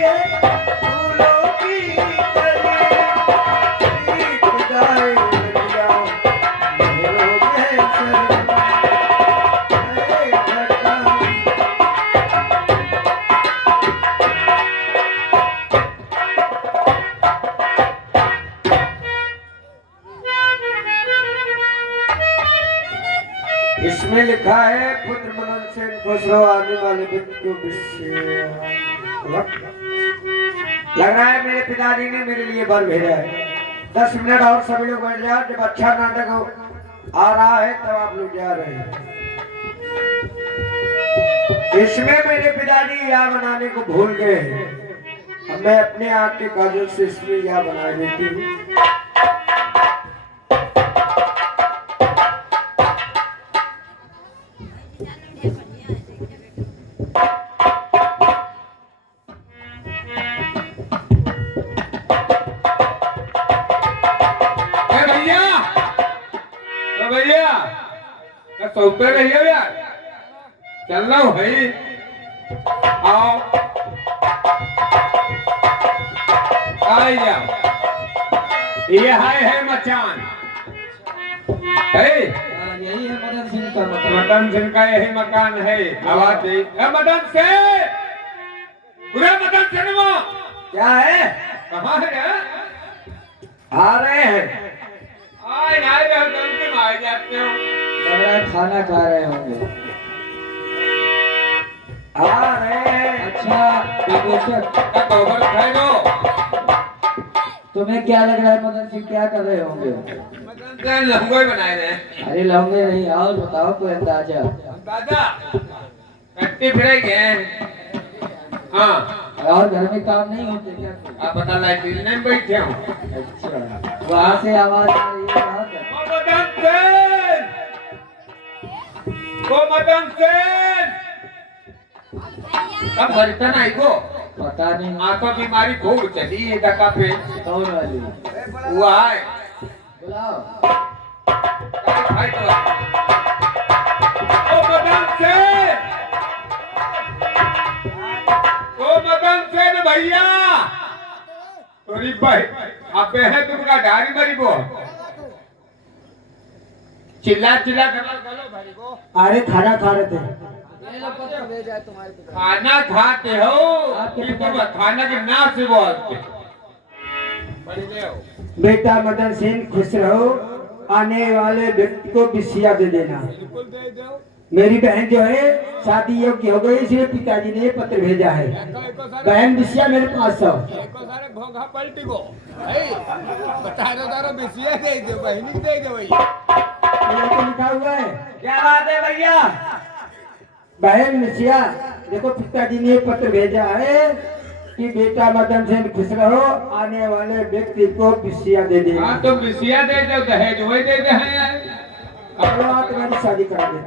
है फूलों की कली, बीत जाए नदियाँ नहरों में सरगम, ऐ घटा। इसमें लिखा है पुत्र मनन सेन खुसरो आने वाले व्यक्ति को लग रहा है मेरे पिताजी ने मेरे लिए वर भेजा है। 10 मिनट और सभी लोग बैठ जाओ, जब अच्छा नाटक आ रहा है तब आप लोग जा रहे हैं। इसमें मेरे पिताजी या बनाने को भूल गए हैं, अब मैं अपने आँख के काजल से इसमें या बना देती हूँ। भैया सोते रहिए यार, चल रहा हूँ भाई, आओ आ जाओ। ये है मचान है, यही है मदन सिंह का मकान। मदन सिंह का यही मकान है। आवाज दे मदन से, पूरा मदन सिंह वो क्या है? कहाँ है? आ रहे हैं। आए जल्दी में आ जाते हो। लग रहा है खाना खा रहे होंगे। आ रहे हैं। अच्छा बेशक, गोबर खाए दो। तुम्हें क्या लग रहा है मदन सिंह क्या कर रहे होंगे? मदन से लंगोई बनाए रहे। अरे लौंगे नहीं, और बताओ कोई अंदाजा। दादा कट्टी फिरेंगे। हाँ और घर में काम नहीं होते क्या? आप बता लाइट में बैठे हो। अच्छा, वहाँ से आवाज आ रही है। कहाँ से? मदन सेन, को मदन सेन अब बर्तन आई को पता नहीं। आंखों बीमारी खूब चली है दका पे। कौन वाली? वो आए बुलाओ। भाई तो ओ मदन सेन, ओ मदन सेन भैया, तोरी भाई अबे है तुमका डारी मरी बो, चिल्ला चिल्ला कर गलो भाई को। अरे खाना खा रहे थे। खाना खाते हो कि तुम खाना के नाम से बोलते? बेटा मदन सेन खुश रहो, आने वाले व्यक्ति को बिस्सिया दे देना। मेरी बहन जो है शादी योग्य हो गई, इसलिए पिताजी ने ये पत्र भेजा है। बहन बिस्सिया मेरे 500। पलटी को बता दो बिस्सिया दे दो, बहनी दे दो भैया। ये तो लिखा हुआ है। क्या बात है भैया? बहन बिस्सिया, देखो पिताजी ने ये पत्र भेजा है कि बेटा मदन सेन खुश रहो, आने वाले व्यक्ति को बिस्सिया दे देना। हाँ तो बिस्सिया दे दो, दहेज वही दे दे हैं। अगला तुम्हारी शादी करा देना।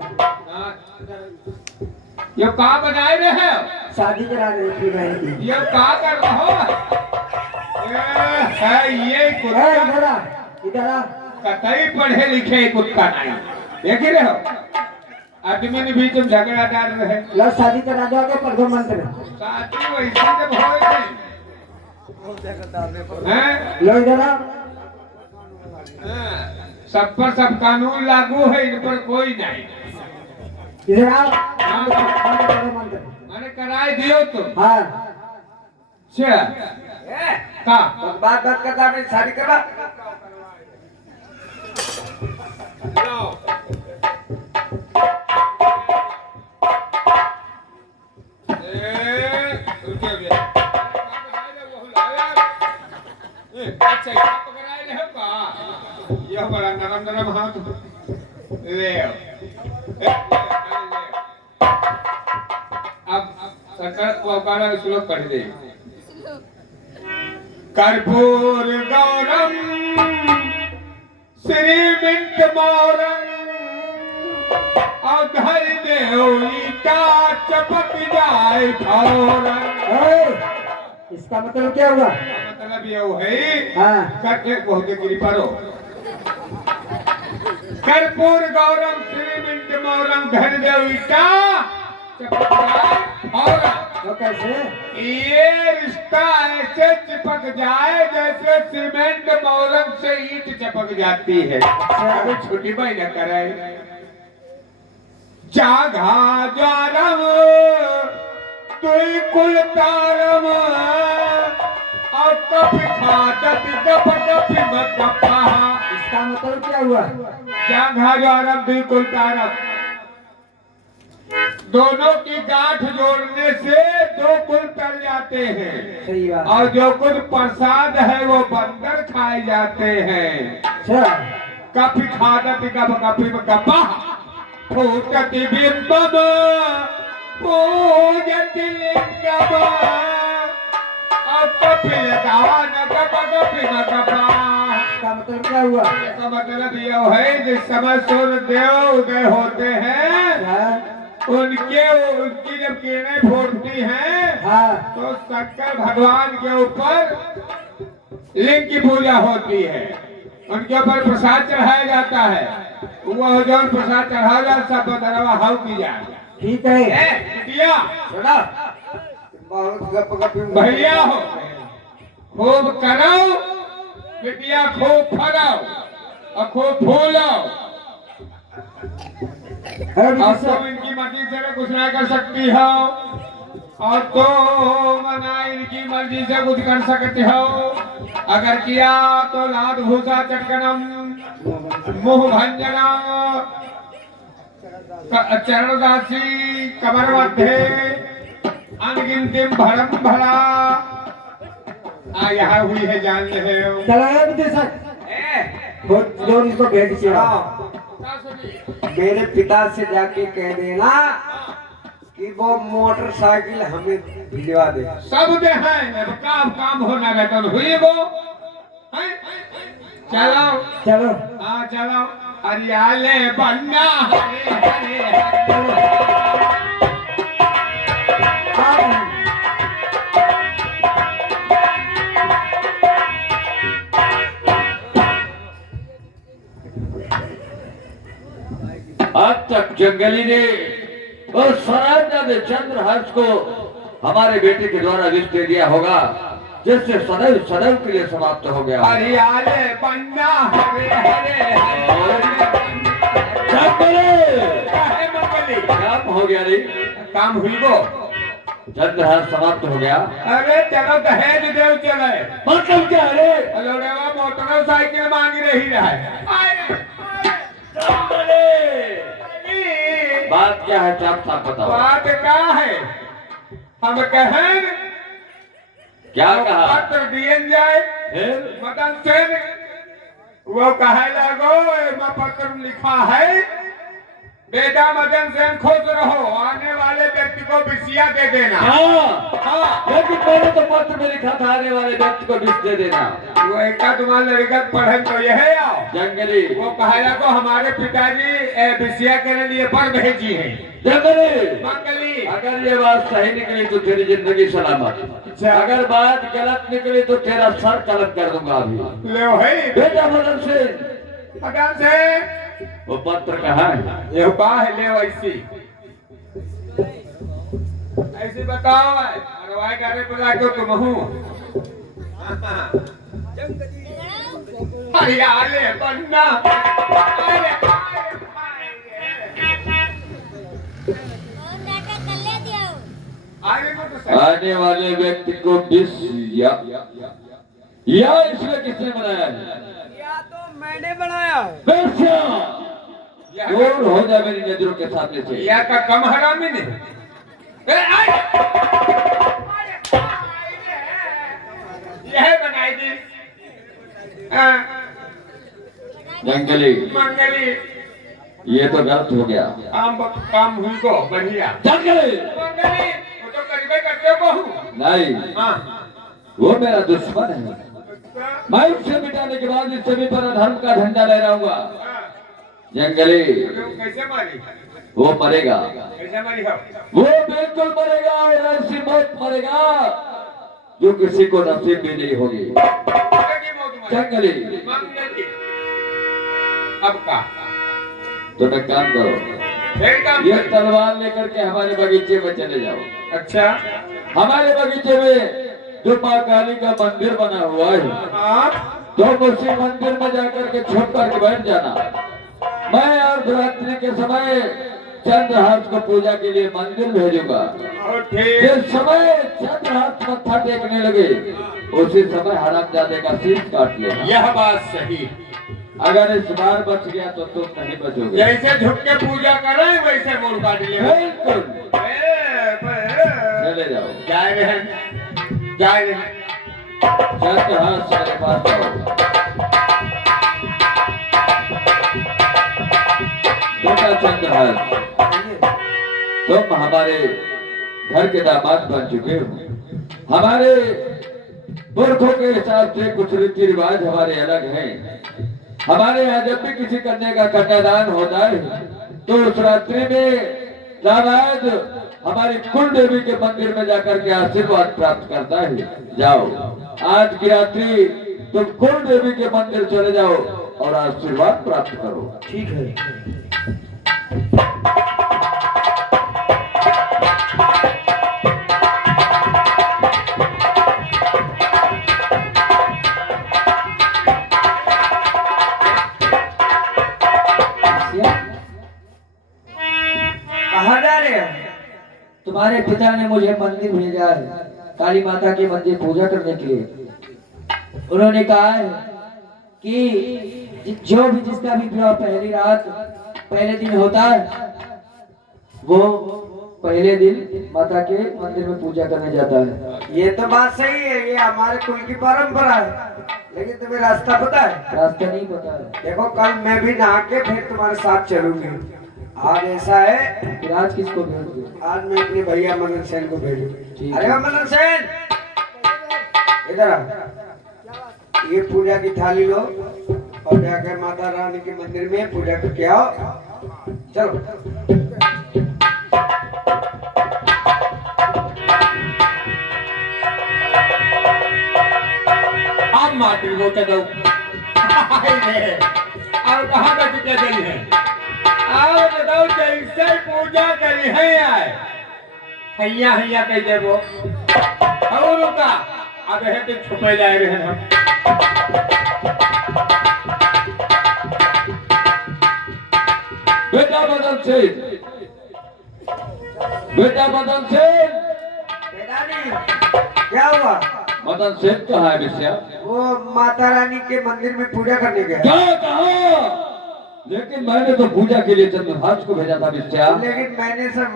ये कहाँ बनाए रहे हो? शादी करा रहे थी बहन की। ये कहाँ कर रहे हो? ये कुत्ता इधर आ, इधर आ। कतई पढ़े लिखे कुत्ता नहीं देख रहे हो? आदमी ने बीच में झगड़ा डाल रहे। लो शादी करा दो आगे प्रधानमंत्री। शादी वैसे जब हो हैं? लो इधर आ। सब पर सब कानून लागू है, इन पर कोई नहीं। इधर आ। प्रधानमंत्री। मैंने कराए दियो तुम। हाँ। अच्छा का बात करता मैं शादी करा। यह बड़ा नरम नरम हाथ ले अब सरकार पौकारा श्लोक पढ़ दे। कर्पूर गौरम श्रीमंत मौरम अधर देवता चपक जाए फौरन। इसका मतलब क्या हुआ? मतलब ये है हाँ। करके बहुत गिरी परो। कर्पूर गौरम श्रीमंत मौरम धर देवता चपक जाए फौरन। तो कैसे? ये रिश्ता ऐसे चिपक जाए जैसे सीमेंट मौलम से ईंट चिपक जाती है। अभी छोटी भाई न करे जागा जारम तुई कुल तारम और कभी खादत गप गपी मत गपा। इसका मतलब क्या हुआ? जागा जारम तुई कुल तारम, दोनों की गांठ जोड़ने से दो कुल तर जाते हैं। सही बात। और जो कुछ प्रसाद है वो बंदर खाए जाते हैं। अच्छा, कपि खादति गप गपि गपा फूटति बिंबम पूजति लिंगम और कपिल दान गप गपि गपा। इसका मतलब क्या हुआ? इसका मतलब यह है जिस समय सूर्य देव उदय होते हैं हाँ उनकी जब किरणें फूटती हैं हाँ तो शंकर भगवान के ऊपर लिंग की पूजा होती है, उनके ऊपर प्रसाद चढ़ाया जाता है। वो जो प्रसाद चढ़ाया जाए सब बदरवा हाउ की जाए। ठीक है। बिटिया सुना, बहुत गप गप भैया हो खूब करो, बिटिया खूब फरो और खूब फूलो। और तुम इनकी मर्जी से कुछ नहीं कर सकती हो और तो मना इनकी मर्जी से कुछ कर सकते हो। अगर किया तो लाद भूसा चटकनम मुंह भंजना चरणदासी कमर मध्य अनगिनतिम भरम भरा। यहाँ हुई है जान रहे हो। चलाया विदेशक जो उनको भेंट किया। मेरे पिता से जाके कह देना कि वो मोटरसाइकिल हमें भिजवा दे। सब दे हैं काम होना रहता हुई वो हैं? चलो चलो हाँ चलो हरियाले बन्ना हरे हरे हरे। हाँ, अब तक जंगली ने और सराजा ने चंद्रहर्ष को हमारे बेटे के द्वारा विष दे दिया होगा, जिससे सदैव सदैव के लिए समाप्त हो गया। हरियाले बन्ना हरे हरे हरे। काहे मंगली? काम हो गया रे, काम हुई वो। चंद्रहर्ष समाप्त हो गया। अरे चलो दहेज देव चले। मतलब क्या है रे? अलोड़ेवा मोटरसाइकिल मांग रही है। बात क्या है साफ साफ बताओ। बात क्या है? हम कहें क्या कहा? पत्र दिए जाए फिर मदन सेन वो कहे लगो मैं पत्र लिखा है बेटा मदन सेन खुश रहो, आने वाले व्यक्ति को विषया दे देना। हाँ, लेकिन मैंने तो पत्र में लिखा था आने वाले व्यक्ति को विष दे देना। वो एक तुम्हारा लड़का पढ़े तो यह है आओ जंगली वो कहे लगो हमारे पिताजी विषया के लिए पर भेजी है। जंगली मंगली अगर ये बात सही निकली तो तेरी जिंदगी सलामत, अगर बात गलत निकली तो तेरा सर कलम कर दूंगा अभी। ले है बेटा मदन सिंह, मदन सेन वो पत्र कहाँ है? ये बाह ले ऐसी ऐसी बताओ अरवाई करे बुला के तुम हूँ हरियाले बन्ना। आने वाले व्यक्ति को विष या इसमें किसने बनाया है? या तो मैंने बनाया है। बेशा दूर हो जा मेरी नजरों के सामने से। या का कम हरामी ने यह बनाई दी जंगली मंगली। ये तो गलत हो गया। काम हुई को बढ़िया जंगली मंगली वो तो करीबे करते को हूँ। नहीं, हाँ वो मेरा दुश्मन है। मैं उसे मिटाने के बाद इस सभी पर अधर्म का झंडा लहराऊंगा। जंगली कैसे मारी? वो मरेगा, कैसे मारी हो? वो बिल्कुल मरेगा और ऐसी मौत मरेगा जो किसी को नसीब भी नहीं होगी। जंगली मंगली अब का तो एक काम करो, फिर काम ये कर। तलवार लेकर के हमारे बगीचे में चले जाओ। अच्छा हमारे बगीचे में जो माँ काली का मंदिर बना हुआ है, आप तुम उसी मंदिर में जाकर के छुप करके बैठ जाना। मैं अर्धरात्रि के समय चंद्रहास को पूजा के लिए मंदिर भेजूंगा। और ठीक जिस समय चंद्रहास मत्था टेकने लगे उसी समय हरामजादे का शीश काट लेना। यह बात सही। अगर इस बार बच गया तो तुम नहीं बचोगे। जैसे झुक के पूजा करें वैसे मोड़ काट ले। बिल्कुल। चले जाओ। जाए रहे चंद्रहास मेरे पास आओ। बेटा चंद्रहास, तुम हमारे घर के दामाद बन चुके हो। हमारे पुरखों के हिसाब से कुछ रीति रिवाज हमारे अलग हैं। हमारे यहाँ जब भी किसी कन्या का कन्यादान होता है तो उस रात्रि में दामाद हमारी कुल देवी के मंदिर में जाकर के आशीर्वाद प्राप्त करता है। जाओ, आज की रात्रि तुम कुल देवी के मंदिर चले जाओ और आशीर्वाद प्राप्त करो। ठीक है। कहाँ जा रहे हो? तुम्हारे पिता ने मुझे मंदिर भेजा है, काली माता के मंदिर पूजा करने के लिए। उन्होंने कहा है कि जो भी जिसका भी विवाह पहली रात पहले दिन होता है वो पहले दिन माता के मंदिर में पूजा करने जाता है। ये तो बात सही है, ये हमारे कुल की परंपरा है। लेकिन तुम्हें रास्ता पता है? रास्ता नहीं पता है। देखो, कल मैं भी नहा के फिर तुम्हारे साथ चलूंगी। आज ऐसा है, फिर आज किसको भेज दो? आज मैं अपने भैया मनन सेन को भेजू। ठीक अरे है। वाह मनन सेन, इधर आ। ये पूजा की थाली लो और जाकर माता रानी के मंदिर में पूजा करके आओ। चलो। आप माटी को चलो। और कहाँ का टिके गई है? आओ बताओ, जैसे पूजा करी है आए हैया हैया कह दे वो। और रुका अब है तो छुपे जाए रहे हम। बेटा मदन सेन, बेटा मदन सेन। क्या हुआ? मदन सेन कहाँ है बिस्या? वो माता रानी के मंदिर में पूजा करने गया। क्या कहा? लेकिन मैंने तो पूजा के लिए चंद्रहास को भेजा था बिस्या। लेकिन मैंने सब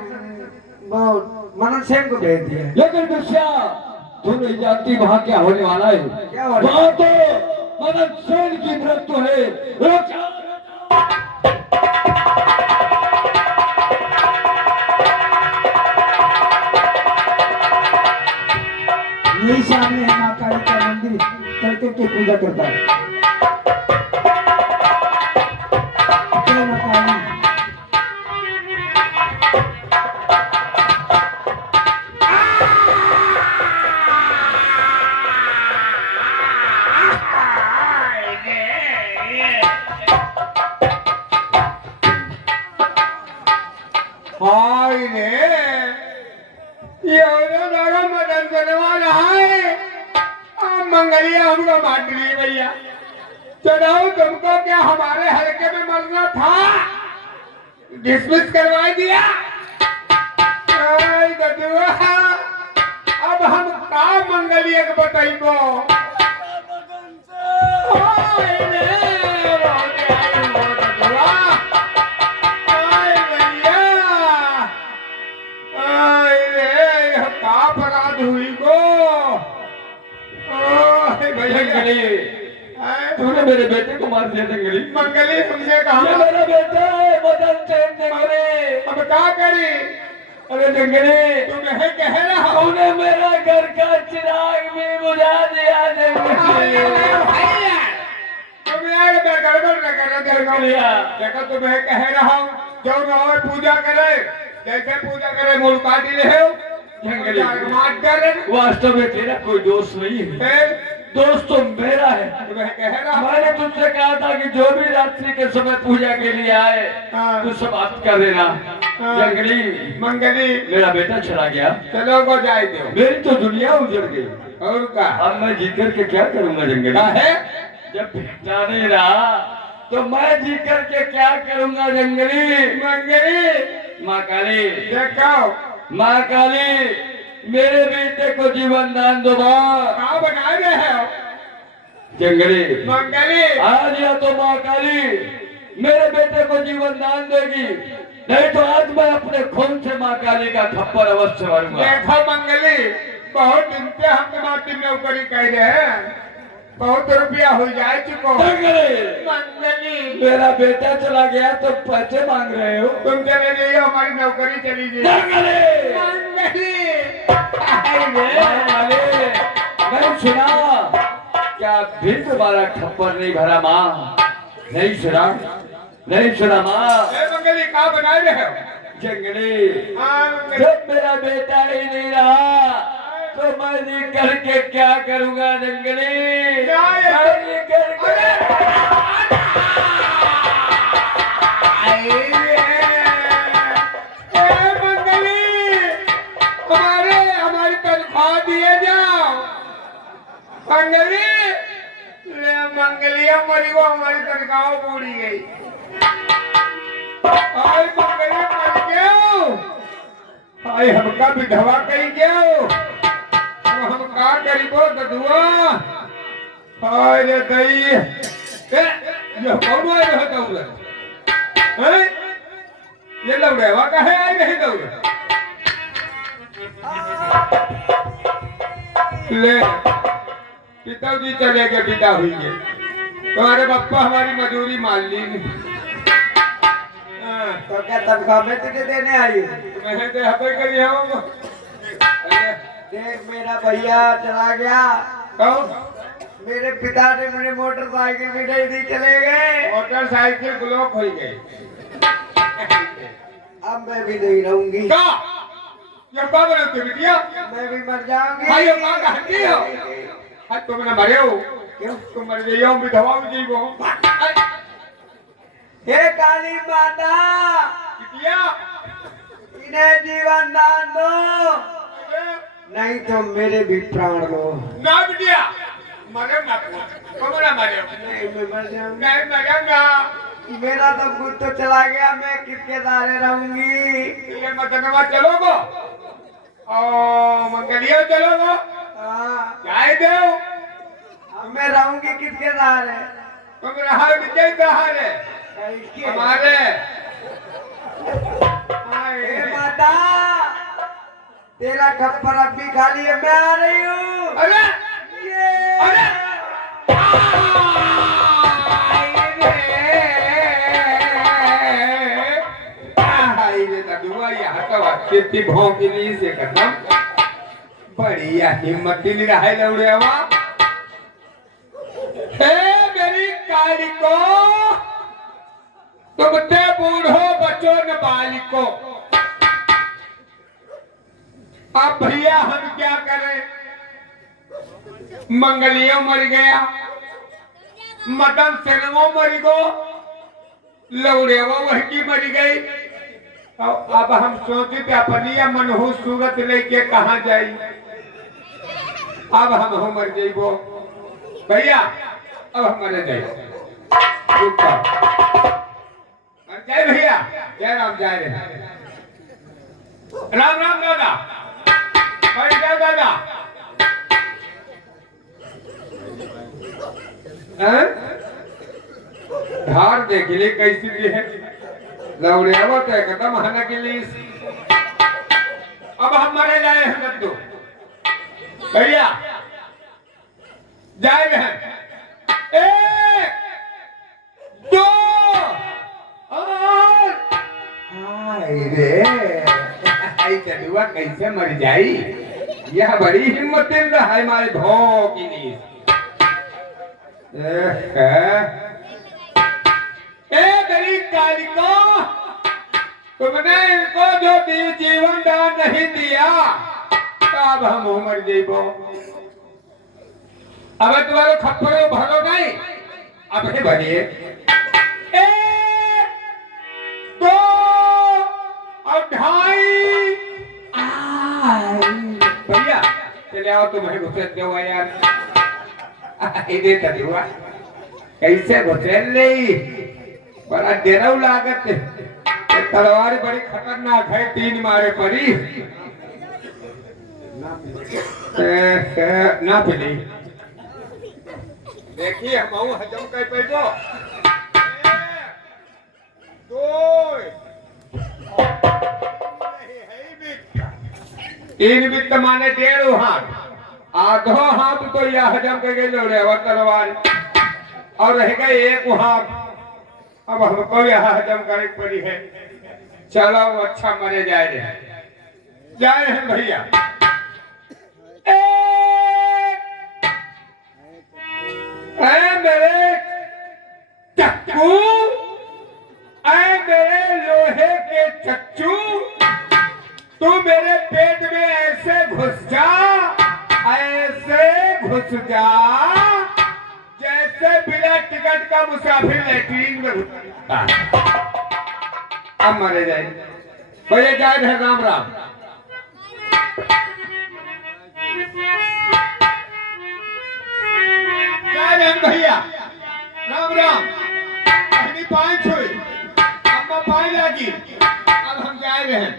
वो मनन सेन को भेज दिया। लेकिन बिस्या तुम नहीं जानती वहाँ क्या होने वाला है। क्या होने वहाँ तो मदन सेन की मृत्यु है। रुक। यही सामने है माँ काली का मंदिर, चल करके पूजा करता है। जय माँ काली। हाय रे, ये मदन करवा रहा है। आप मंगलिया हमको बांट ली भैया। चढ़ाओ, तुमको क्या हमारे हल्के में मरना था? डिसमिस करवा दिया। आई गदुआ, अब हम का मंगलिया के बताइबो? हाय रे, रोने आई हो गदुआ। हाय भैया, हाय रे, यह का अपराध हुई को? ओए भैया, जंगली, तूने मेरे बेटे को मार दिया जंगली। मंगली तुमने कहा ये मेरा बेटा है मदन सेन जंगली। अब क्या करी? अरे जंगली, तुम्हें कह रहा हूं। तूने मेरा घर का चिराग भी बुझा दिया जंगली। भैया, तुम यार मैं गड़बड़ न करना जंगलिया। देखो, तुम्हें कह रहा हूँ, जो और पूजा करे, जैसे पूजा करे मुल्काती रहे हो। जंगली, मार कर वास्तव में तेरा कोई दोष नहीं है। फिर दोस्त तो मेरा है। तुम्हें कह रहा मैंने तुझसे कहा था कि जो भी रात्रि के समय पूजा के लिए आए हाँ। तू समाप्त कर देना। हाँ। जंगली मंगली मेरा बेटा चला गया, चलो को जाए दो मेरी तो दुनिया उजड़ गई। और का अब मैं जी करके क्या करूंगा जंगली? है जब बेटा नहीं रहा तो मैं जी करके क्या करूंगा जंगली? मंगली माँ काली, देखो माँ काली, मेरे बेटे को जीवन दान दो माँ। कहाँ बना रहे हो जंगली मंगली आज या तो माँ काली मेरे बेटे को जीवन दान देगी, नहीं तो आज मैं अपने खून से माँ काली का थप्पड़ अवश्य मारूंगा। देखो मंगली, बहुत दिन से हम तुम्हारी नौकरी कर रहे हैं, बहुत रुपया हो जाए चुको। जंगली मंगली मेरा बेटा चला गया तो पैसे मांग रहे हो? तुम चले जाइए, हमारी नौकरी चली गई। जंगली मंगली नहीं सुना क्या भी तुम्हारा थप्पड़ नहीं भरा माँ? नहीं सुना, नहीं सुना माँ? ए मंगली कहाँ बना रहे हो? जंगली हाँ मंगली जब मेरा बेटा ही नहीं रहा तो मैं जी करके क्या करूंगा जंगली? क्या ये? मैं जी करके मंगली हमारी तनख्वाह दिए जाओ। मंगली ले मंगलिया मरी को हमारी तनख्वाह पूरी गई। आई मंगली मर गयो, आई हमका विधवा कही गयो, हम का करीबो ददुआ। हाय रे दई ये कौन आए रहता उधर? हैं? ये लौड़ेवा का है आई नहीं दौड़े? ले पिताजी चले गए, पिता हुई है तुम्हारे पप्पा हमारी मजदूरी मान ली। तो क्या तनख्वाह में तुझे देने आई हूँ? तुम्हें तो यहाँ पे करी हो। देख मेरा भैया चला गया, कौन? मेरे पिता ने मुझे मोटरसाइकिल भी नहीं दी, चले गए। मोटरसाइकिल ब्लॉक हो गई। अब मैं भी नहीं रहूंगी, का ये का बोले तू बिटिया? मैं भी मर जाऊंगी। भाई ये मां का हड्डी हो। हां तुम ना मरे हो, क्यों? तुम मर गए हो, विधवा हो जीवो। हे काली माता, बिटिया इन्हें जीवन दान दो, नहीं तो मेरे भी प्राण लो। ना बिटिया मरे मत, तुम ना मरे हो। नहीं मैं मर जाऊंगी, नहीं मरेगा। मेरा तो खुद तो चला गया, मैं किसके सहारे रहूंगी? ये मतनवा चलोगो ओ मंगलिया चलोगो हाँ, जाए दो। अब मैं रहूंगी किसके सहारे? तुम रहा विजय सहारे किसके? हमारे। हे माता, तेरा खप्पर अब भी खाली है, मैं आ रही हूँ। अरे ये अरे कितनी भौंकनी से खत्म, बढ़िया हिम्मत नहीं रहा है लौड़े हवा। हे मेरी काली को, तुम ते बूढ़ो बचो न बालिको। अब भैया हम क्या करें? मंगलिया मर गया, मदन सेनवो मर गो, लौड़ेवा वह की मर गई। अब हम सोचे थे अपनी मनहूस सूरत लेके कहाँ जाई। अब हम हो मर जाइबो भैया, अब हम मर जाए। जय भैया, जय राम, जय रे राम राम दादा, जय दादा। धार देख ले कैसी भी है लौड़े अब तो एकदम हना के लिए। अब हम मरे जाए हैं नंदू भैया, जाए बहन। एक दो और हाय रे, आई चलुआ कैसे मर जाई? यह बड़ी हिम्मत रहा है हमारे भौ की नींद। मेरी काली को, तुमने इनको जो जीवन दान नहीं दिया, तब हम मर जाइबो। अब तुम्हारे खप्पड़े भरो नहीं, अब ही भरिए। 1 2 और 2.5 भैया चले आओ, तुम्हें घुसेल दो यार। इधर तक हुआ कैसे घुसेल ले, बड़ा डेराव लागत है। ये तलवार बड़ी खतरनाक है, 3 मारे पड़ी ना पिली। देखिए हम हजम कर पैसो 3 बिट माने 1.5 हाथ, आधो हाथ तो यह हजम करके जोड़े और तलवार, और रह गए 1 हाथ। अब हमको यह हजम करे पड़ी है। चलो अच्छा मरे जाए हैं भैया। मेरे चक्कू, मेरे लोहे के चच्चू, तू मेरे पेट में ऐसे घुस जा जैसे बिना टिकट का मुसाफिर लैट्रीन में घुसता। अब मरे जाए भैया, जाए है राम राम। भैया राम राम। पहली पाई छुई, अम्मा पाई लगी, अब हम जा रहे हैं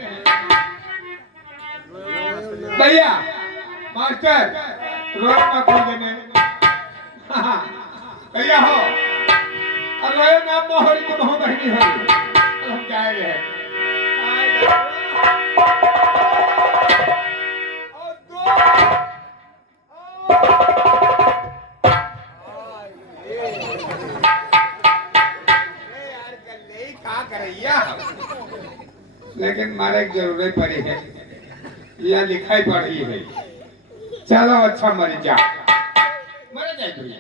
भैया। मास्टर रोए ना खोले में भैया हो, और रोए ना मोहरी तुम हो बहनी हो, अब हम जा रहे हैं। लेकिन मारे की जरूरत पड़ी है, यह लिखाई पड़ी है। चलो अच्छा मर जा, मर जाए भैया।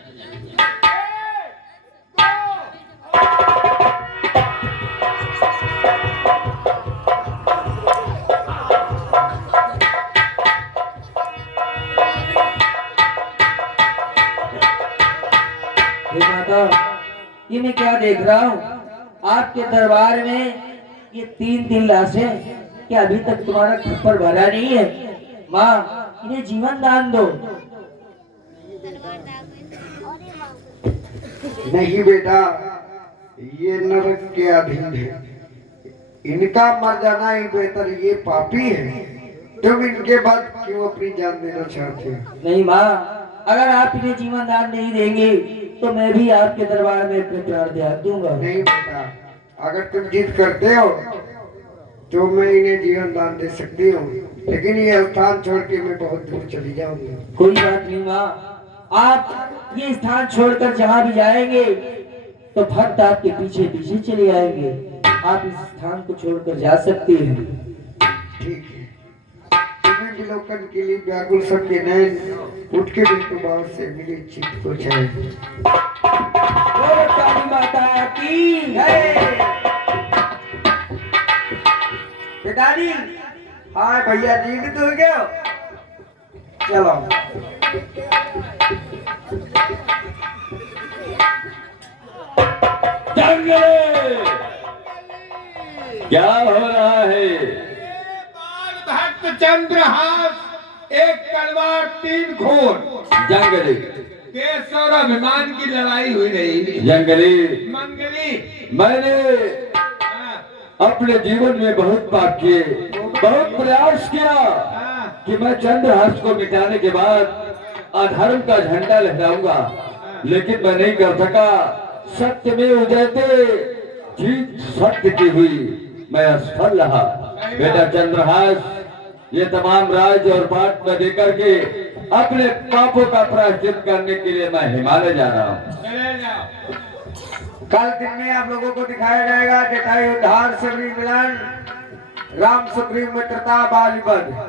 माता, ये मैं क्या देख रहा हूँ आपके दरबार में? ये 3 लाशें, क्या अभी तक तुम्हारा खप्पर भरा नहीं है? माँ, इन्हें जीवन दान दो। नहीं बेटा, ये नरक के अधीन है, इनका मर जाना ही बेहतर। ये पापी है, तुम इनके बाद क्यों अपनी जान देना चाहते हो? नहीं माँ, अगर आप इन्हें जीवन दान नहीं देंगे तो मैं भी आपके दरबार में अपने प्राण त्याग दूंगा। नहीं बेटा, अगर तुम जिद करते हो तो मैं इन्हें जीवन दान दे सकती हूँ, लेकिन ये स्थान छोड़ के मैं बहुत दूर चली जाऊंगी। कोई बात नहीं माँ, आप ये स्थान छोड़कर जहाँ भी जाएंगे तो भक्त आपके पीछे पीछे चले आएंगे। आप इस स्थान को छोड़कर जा सकते हैं। ठीक है, तुम्हें विलोकन के लिए व्याकुल सबके नैन उठ के बिल्कुल बाहर से मिले चित्त को चाहे। काली माता की बेटानी, हाँ भैया जीवित हो गया। चलो क्या हो रहा है? भक्त चंद्रहास, 1 तलवार 3 खून। जंगली देश और अभिमान की लड़ाई हुई रही। जंगली मंगली, मैंने अपने जीवन में बहुत पाप किए, बहुत प्रयास किया कि मैं चंद्रहास को मिटाने के बाद अधर्म का झंडा लहराऊंगा, लेकिन मैं नहीं कर सका। सत्य में उजयते, जीत सत्य की हुई, मैं असफल रहा। बेटा चंद्रहास, ये तमाम राज और बाट में देकर के अपने पापों का प्रायश्चित करने के लिए मैं हिमालय जा रहा हूँ। कल दिन में आप लोगों को दिखाया जाएगा जटायु उद्धार, सबरी मिलन, राम सुग्रीव मित्रता, बालीवध।